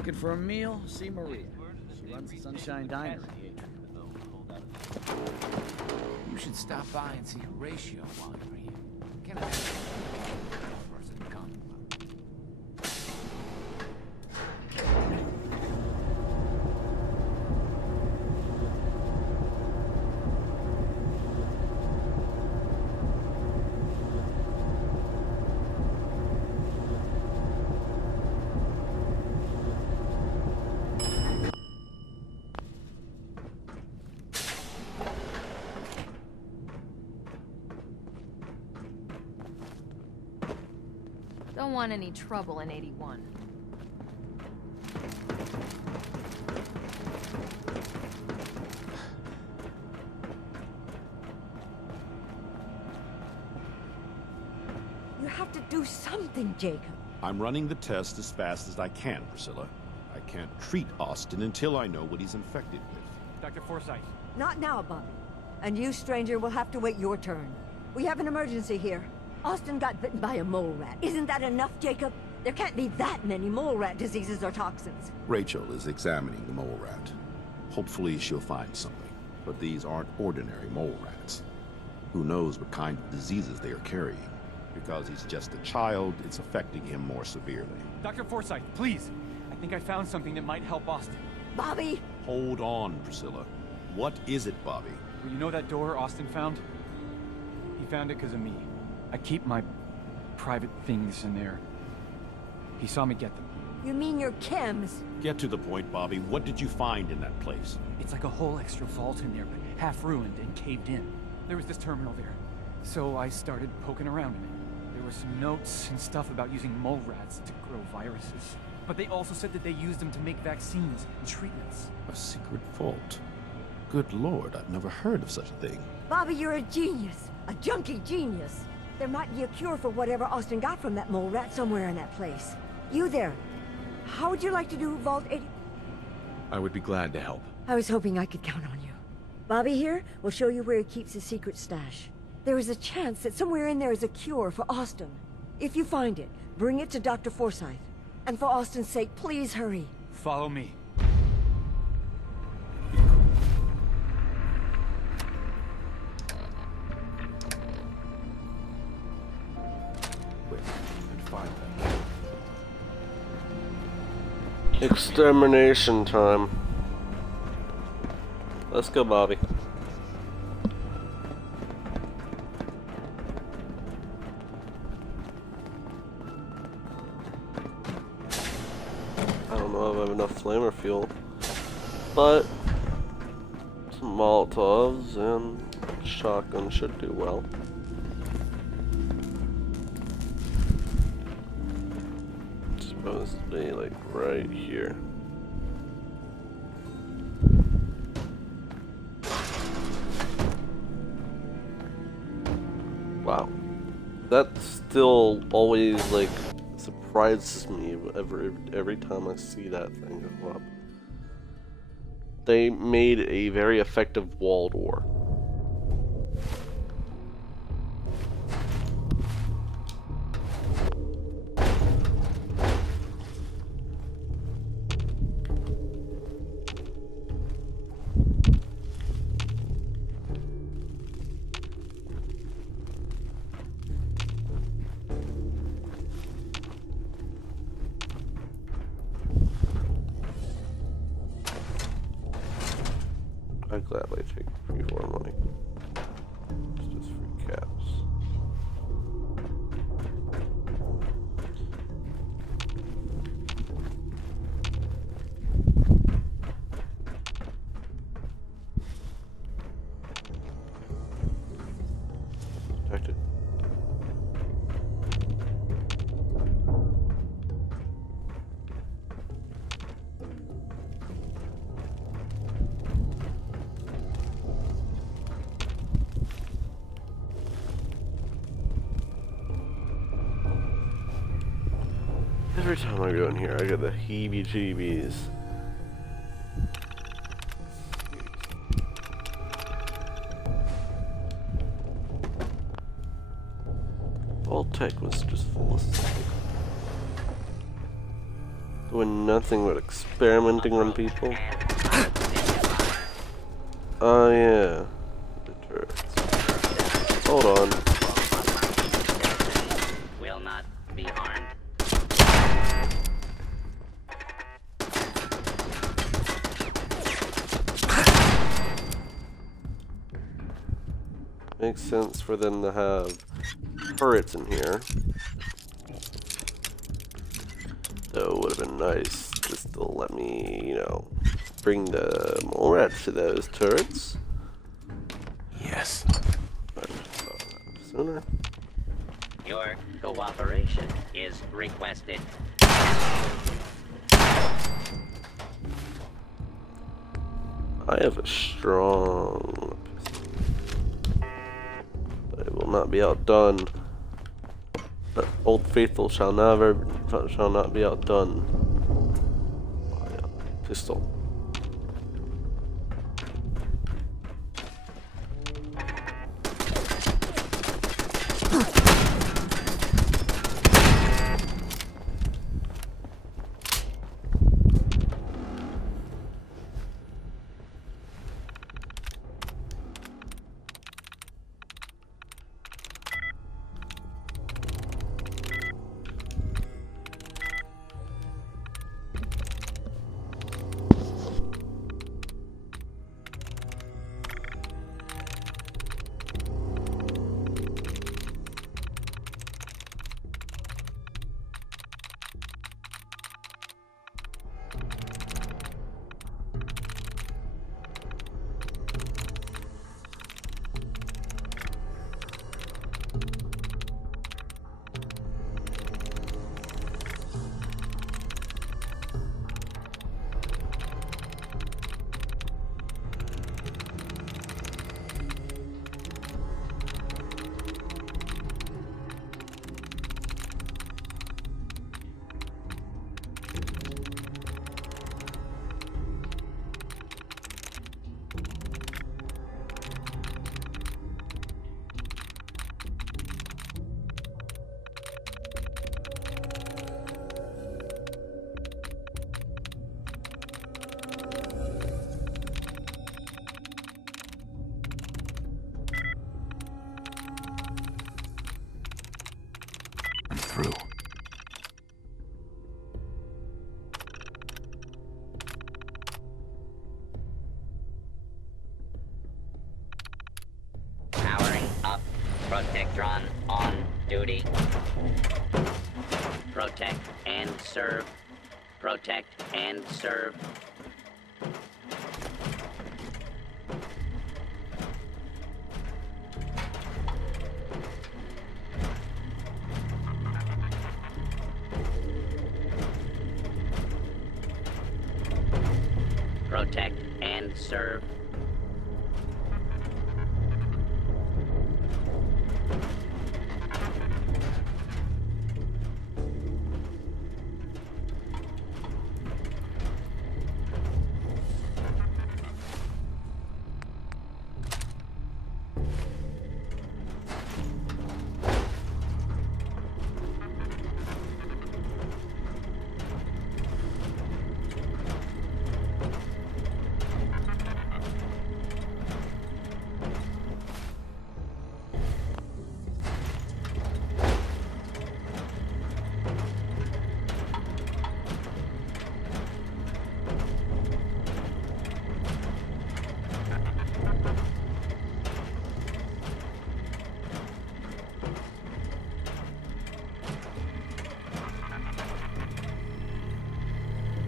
Looking for a meal? See Maria. She runs the Sunshine Diner in the atrium. You should stop by and see Horatio while you're here. Can't imagine a person to come. Don't want any trouble in 81. You have to do something, Jacob. I'm running the test as fast as I can, Priscilla. I can't treat Austin until I know what he's infected with. Dr. Forsyth. Not now, Bobby. And you, stranger, will have to wait your turn. We have an emergency here. Austin got bitten by a mole rat. Isn't that enough, Jacob? There can't be that many mole rat diseases or toxins. Rachel is examining the mole rat. Hopefully she'll find something. But these aren't ordinary mole rats. Who knows what kind of diseases they are carrying? Because he's just a child, it's affecting him more severely. Dr. Forsyth, please. I think I found something that might help Austin. Bobby! Hold on, Priscilla. What is it, Bobby? Well, you know that door Austin found? He found it because of me. I keep my private things in there. He saw me get them. You mean your chems? Get to the point, Bobby. What did you find in that place? It's like a whole extra vault in there, but half ruined and caved in. There was this terminal there, so I started poking around in it. There were some notes and stuff about using mole rats to grow viruses. But they also said that they used them to make vaccines and treatments. A secret vault? Good Lord, I've never heard of such a thing. Bobby, you're a genius. A junkie genius. There might be a cure for whatever Austin got from that mole rat somewhere in that place. You there. How would you like to do Vault 80? I would be glad to help. I was hoping I could count on you. Bobby here will show you where he keeps his secret stash. There is a chance that somewhere in there is a cure for Austin. If you find it, bring it to Dr. Forsyth. And for Austin's sake, please hurry. Follow me. Extermination time. Let's go, Bobby. I don't know if I have enough flamer fuel, but some Molotovs and shotgun should do well. Supposed to be like right here. Wow, that still always like surprises me every time I see that thing go up. They made a very effective wall door. I'd gladly take free-for money. It's just free caps. Protected. Every time I go in here, I get the heebie-jeebies. Vault Tech was just full of stuff. Doing nothing but experimenting on people. Oh yeah. The turrets. Hold on. Will not be harmed. Makes sense for them to have turrets in here. Though it would have been nice just to let me, you know, bring the mole rats to those turrets. Yes. But sooner. Your cooperation is requested. I have a strong pistol, but it will not be outdone. But Old Faithful shall not be outdone by a pistol. Through. Powering up. Protectron on duty. Protect and serve. Protect and serve. Protect and serve.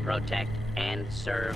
Protect and serve.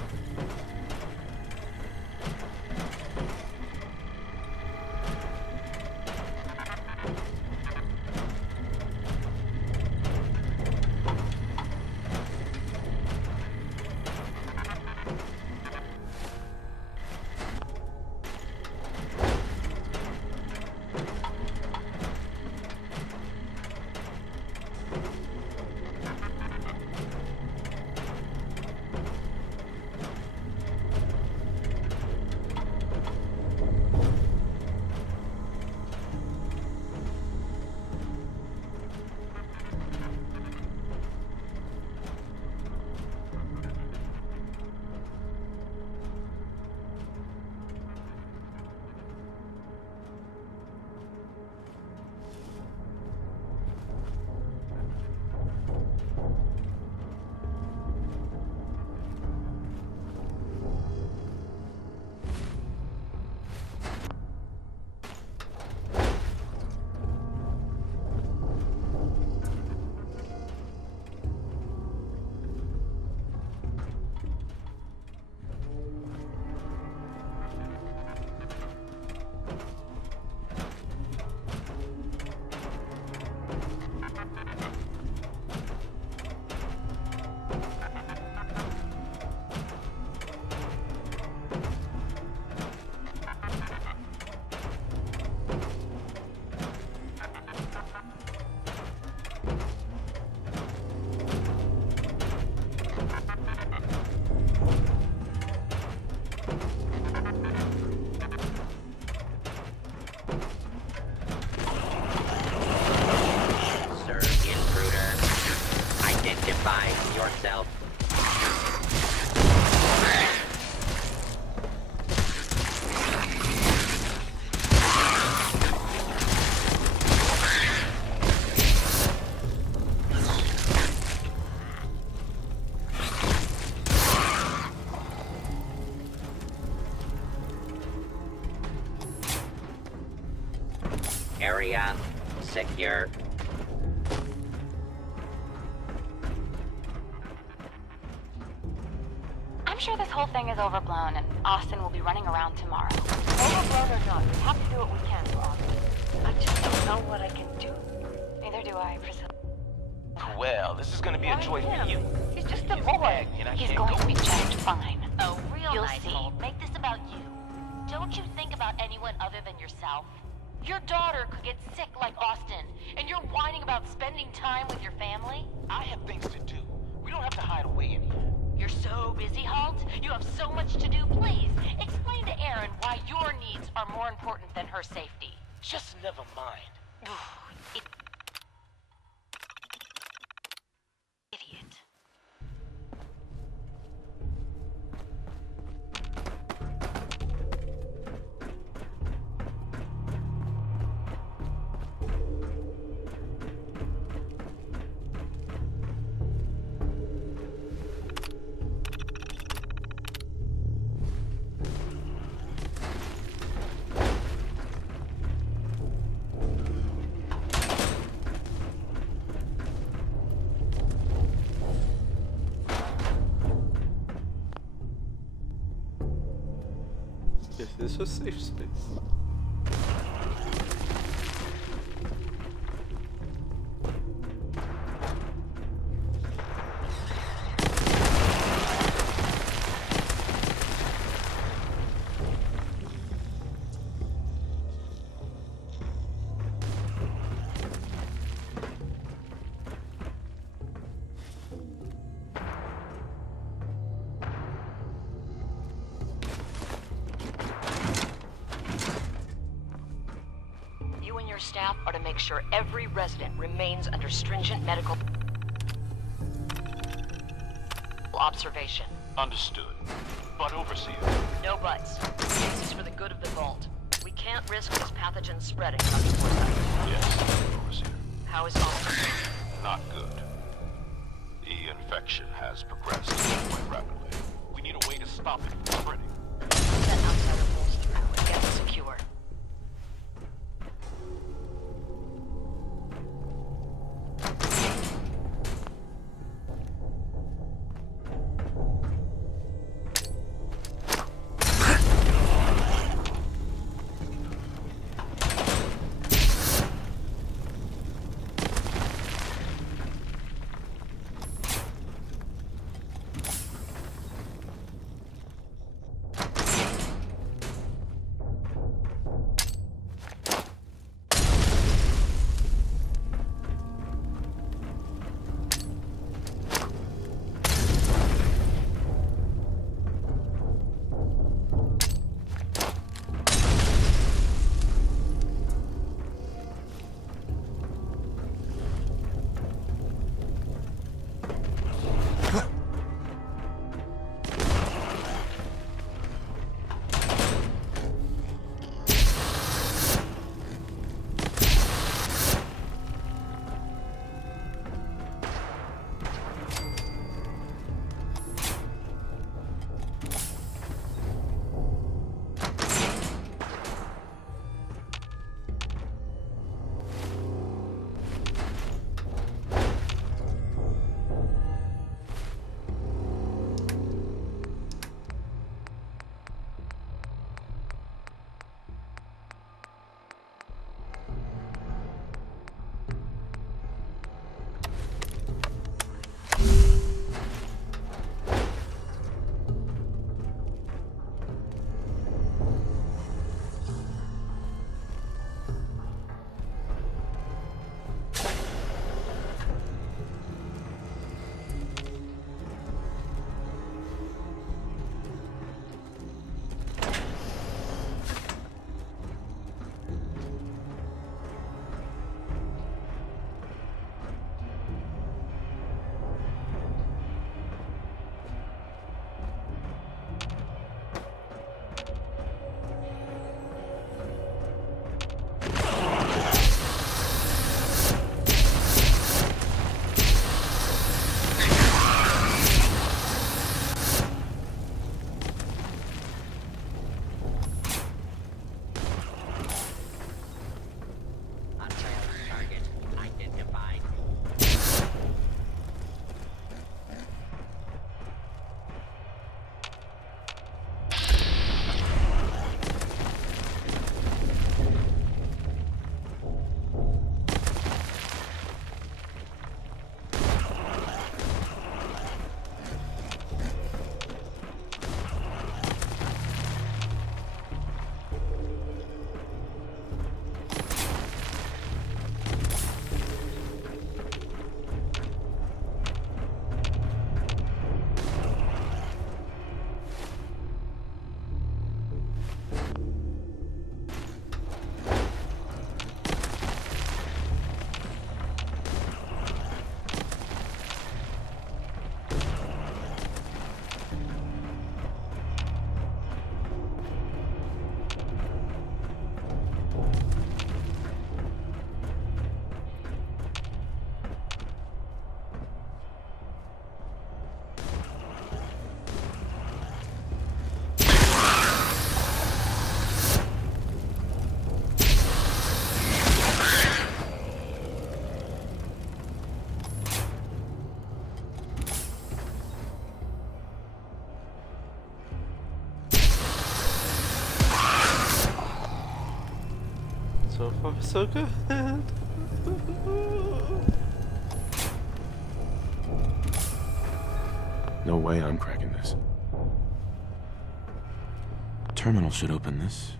yourself. Area secure. I'm sure this whole thing is overblown, and Austin will be running around tomorrow. Overblown or not, we have to do what we can for Austin. I just don't know what I can do. Neither do I, Priscilla. Well, this is gonna be a joy for you. He's just a boy. He's going to be just fine. Oh, real You'll nice, see. Hope. Make this about you. Don't you think about anyone other than yourself? Your daughter could get sick like Austin, and you're whining about spending time with your family? I have things to do. We don't have to hide away in here. You're so busy, Halt. You have so much to do. Please, explain to Erin why your needs are more important than her safety. Just never mind. Idiot. Is this a safe space? Your staff are to make sure every resident remains under stringent medical observation. Understood. But Overseer... No buts. This is for the good of the vault. We can't risk this pathogen spreading, Dr. Forsyth. Yes, Overseer. How is Austin? Not good. The infection has progressed quite rapidly. We need a way to stop it from spreading. That outsider pulls through and gets secure. Oh, so good. No way I'm cracking this. Terminal should open this.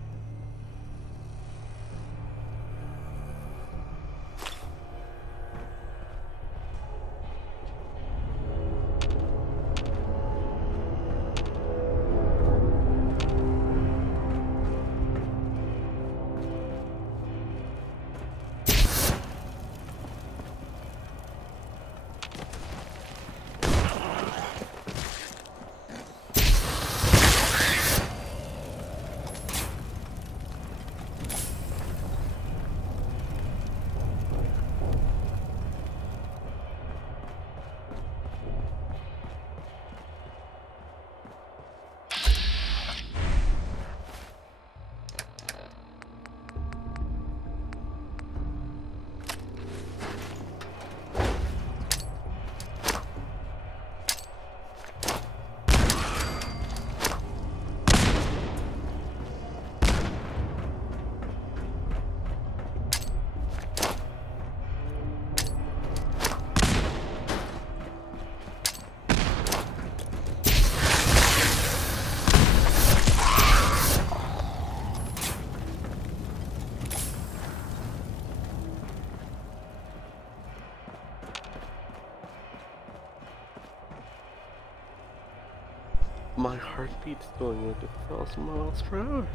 My heartbeat's going like 1,000 miles per hour.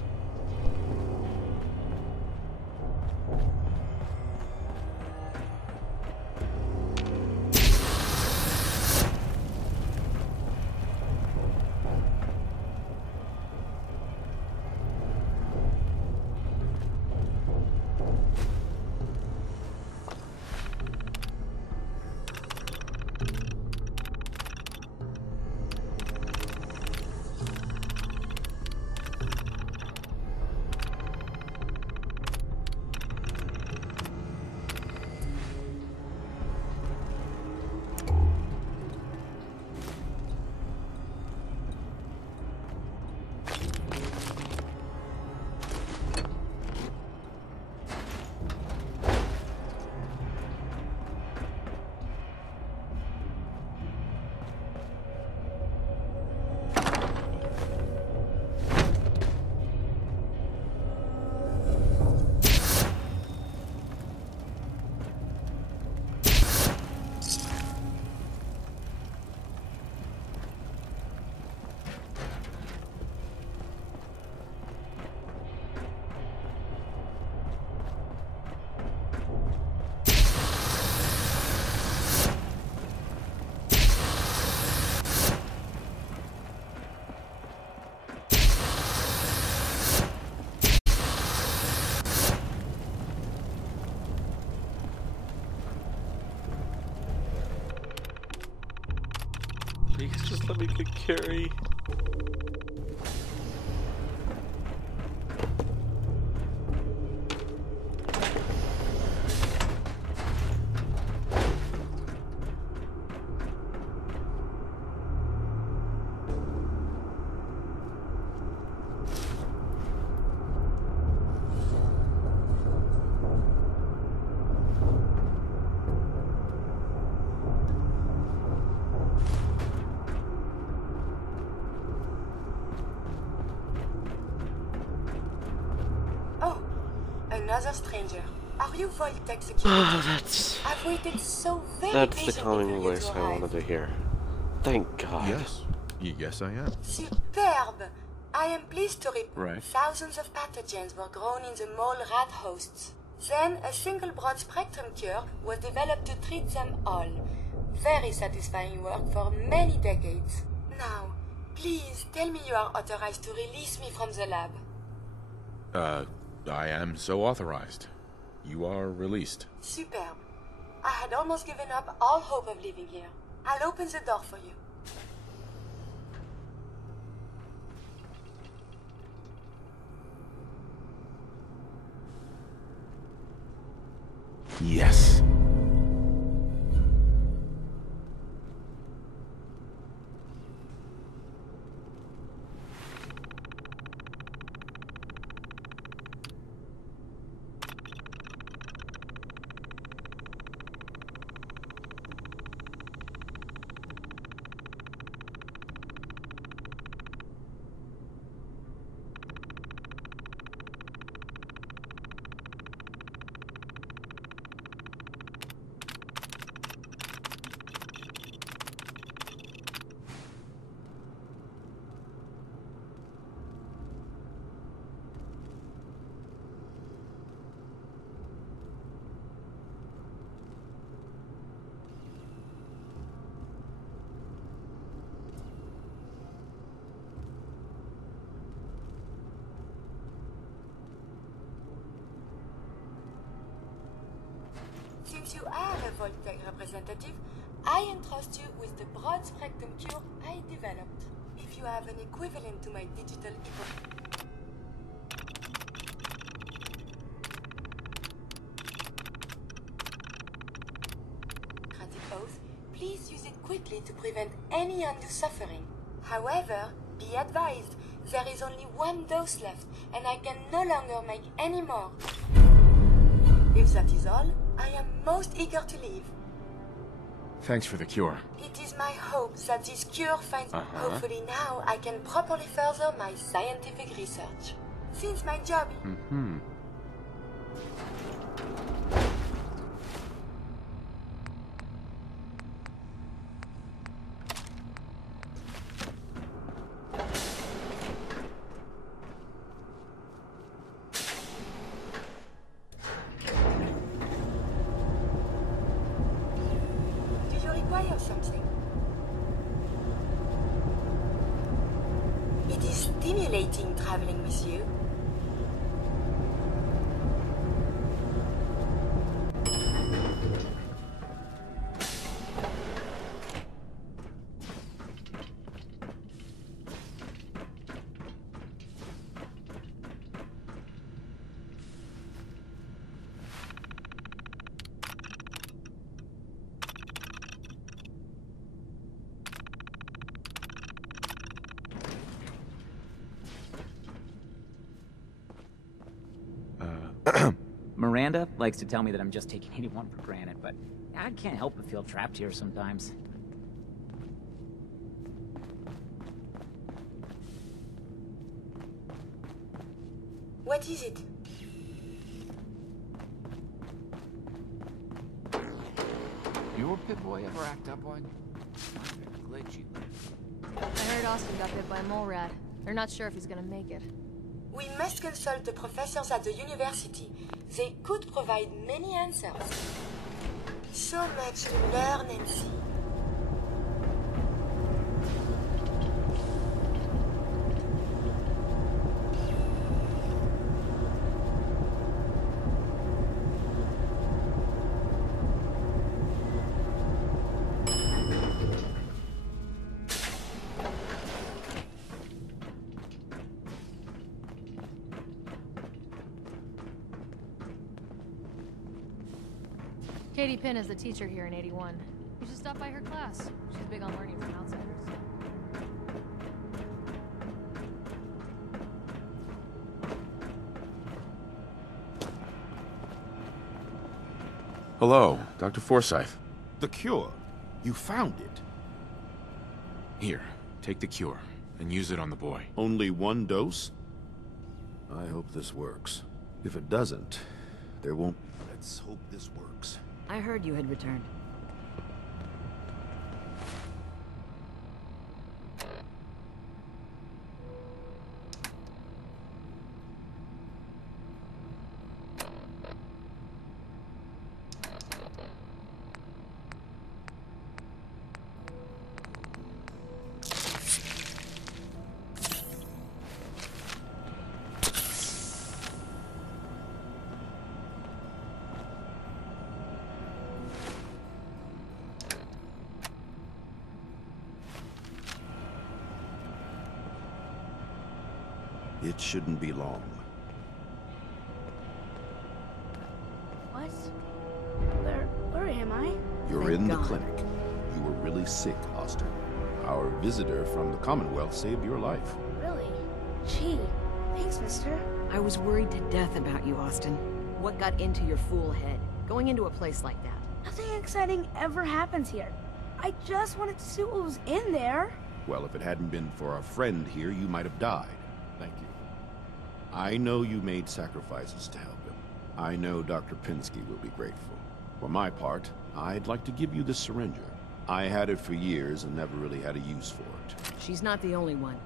Please just let me get Carrie. Another stranger. Are you Vault-Tec security? That's... I've waited so very That's the patiently calming for you voice to I arrive. wanted to hear. Thank God. Yes. Yes, I am. Superb! I am pleased to report Right. thousands of pathogens were grown in the mole rat hosts. Then a single broad-spectrum cure was developed to treat them all. Very satisfying work for many decades. Now, please tell me you are authorized to release me from the lab. I am so authorized. You are released. Superb. I had almost given up all hope of living here. I'll open the door for you. Yes. Since you are a Vault-Tec representative, I entrust you with the broad spectrum cure I developed. If you have an equivalent to my digital oath, please use it quickly to prevent any undue suffering. However, be advised, there is only one dose left, and I can no longer make any more. If that is all, I am most eager to leave. Thanks for the cure. It is my hope that this cure finds... Hopefully now I can properly further my scientific research. Since my job... something. It is stimulating traveling with you. Miranda likes to tell me that I'm just taking 81 for granted, but I can't help but feel trapped here sometimes. What is it? Your Pip-Boy ever act up on you? Glitchy. I heard Austin got bit by a mole rat. They're not sure if he's gonna make it. We must consult the professors at the university. They could provide many answers. So much to learn and see. Katie Pinn is the teacher here in 81. You should stop by her class. She's big on learning from outsiders. Hello, Dr. Forsyth. The cure. You found it. Here, take the cure, and use it on the boy. Only one dose? I hope this works. If it doesn't, there won't... Let's hope this works. I heard you had returned. It shouldn't be long. What? Where am I? You're in the clinic. You were really sick, Austin. Our visitor from the Commonwealth saved your life. Really? Gee, thanks, mister. I was worried to death about you, Austin. What got into your fool head? Going into a place like that? Nothing exciting ever happens here. I just wanted to see what was in there. Well, if it hadn't been for our friend here, you might have died. Thank you. I know you made sacrifices to help him. I know Dr. Pinsky will be grateful. For my part, I'd like to give you this syringer. I had it for years and never really had a use for it. She's not the only one.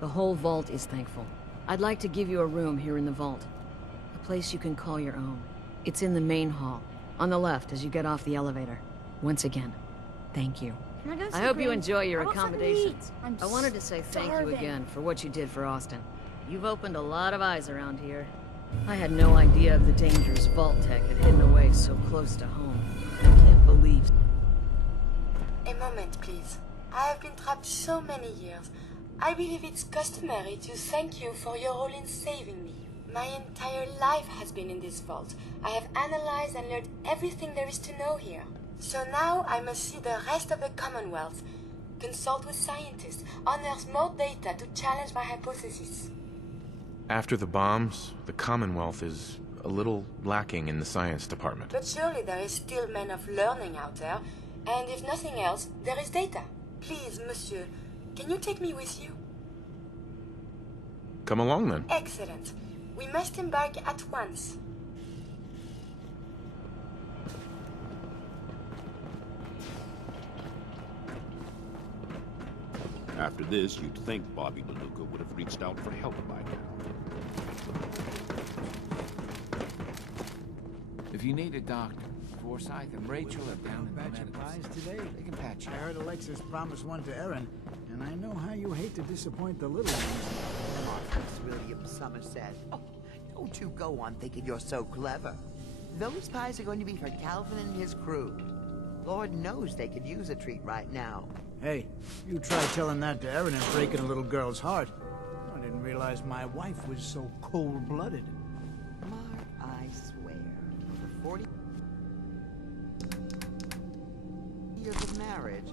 The whole vault is thankful. I'd like to give you a room here in the vault. A place you can call your own. It's in the main hall, on the left as you get off the elevator. Once again, thank you. I hope you enjoy your accommodations. I wanted to say thank you again for what you did for Austin. You've opened a lot of eyes around here. I had no idea of the dangers Vault Tech had hidden away so close to home. I can't believe... A moment, please. I have been trapped so many years. I believe it's customary to thank you for your role in saving me. My entire life has been in this vault. I have analyzed and learned everything there is to know here. So now I must see the rest of the Commonwealth, consult with scientists, unearth more data to challenge my hypothesis. After the bombs, the Commonwealth is a little lacking in the science department. But surely there is still men of learning out there, and if nothing else, there is data. Please, monsieur, can you take me with you? Come along then. Excellent. We must embark at once. After this, you'd think Bobby DeLuca would have reached out for help by now. If you need a doctor, Forsyth and Rachel are down in the Batch of medical pies center. today? They can patch you I up. heard Alexis promised one to Erin, and I know how you hate to disappoint the little ones. Marcus William Somerset. Oh, don't you go on thinking you're so clever. Those pies are going to be for Calvin and his crew. Lord knows they could use a treat right now. Hey, you try telling that to Erin and breaking a little girl's heart. I didn't realize my wife was so cold-blooded. Mark, I swear, over 40 years of marriage,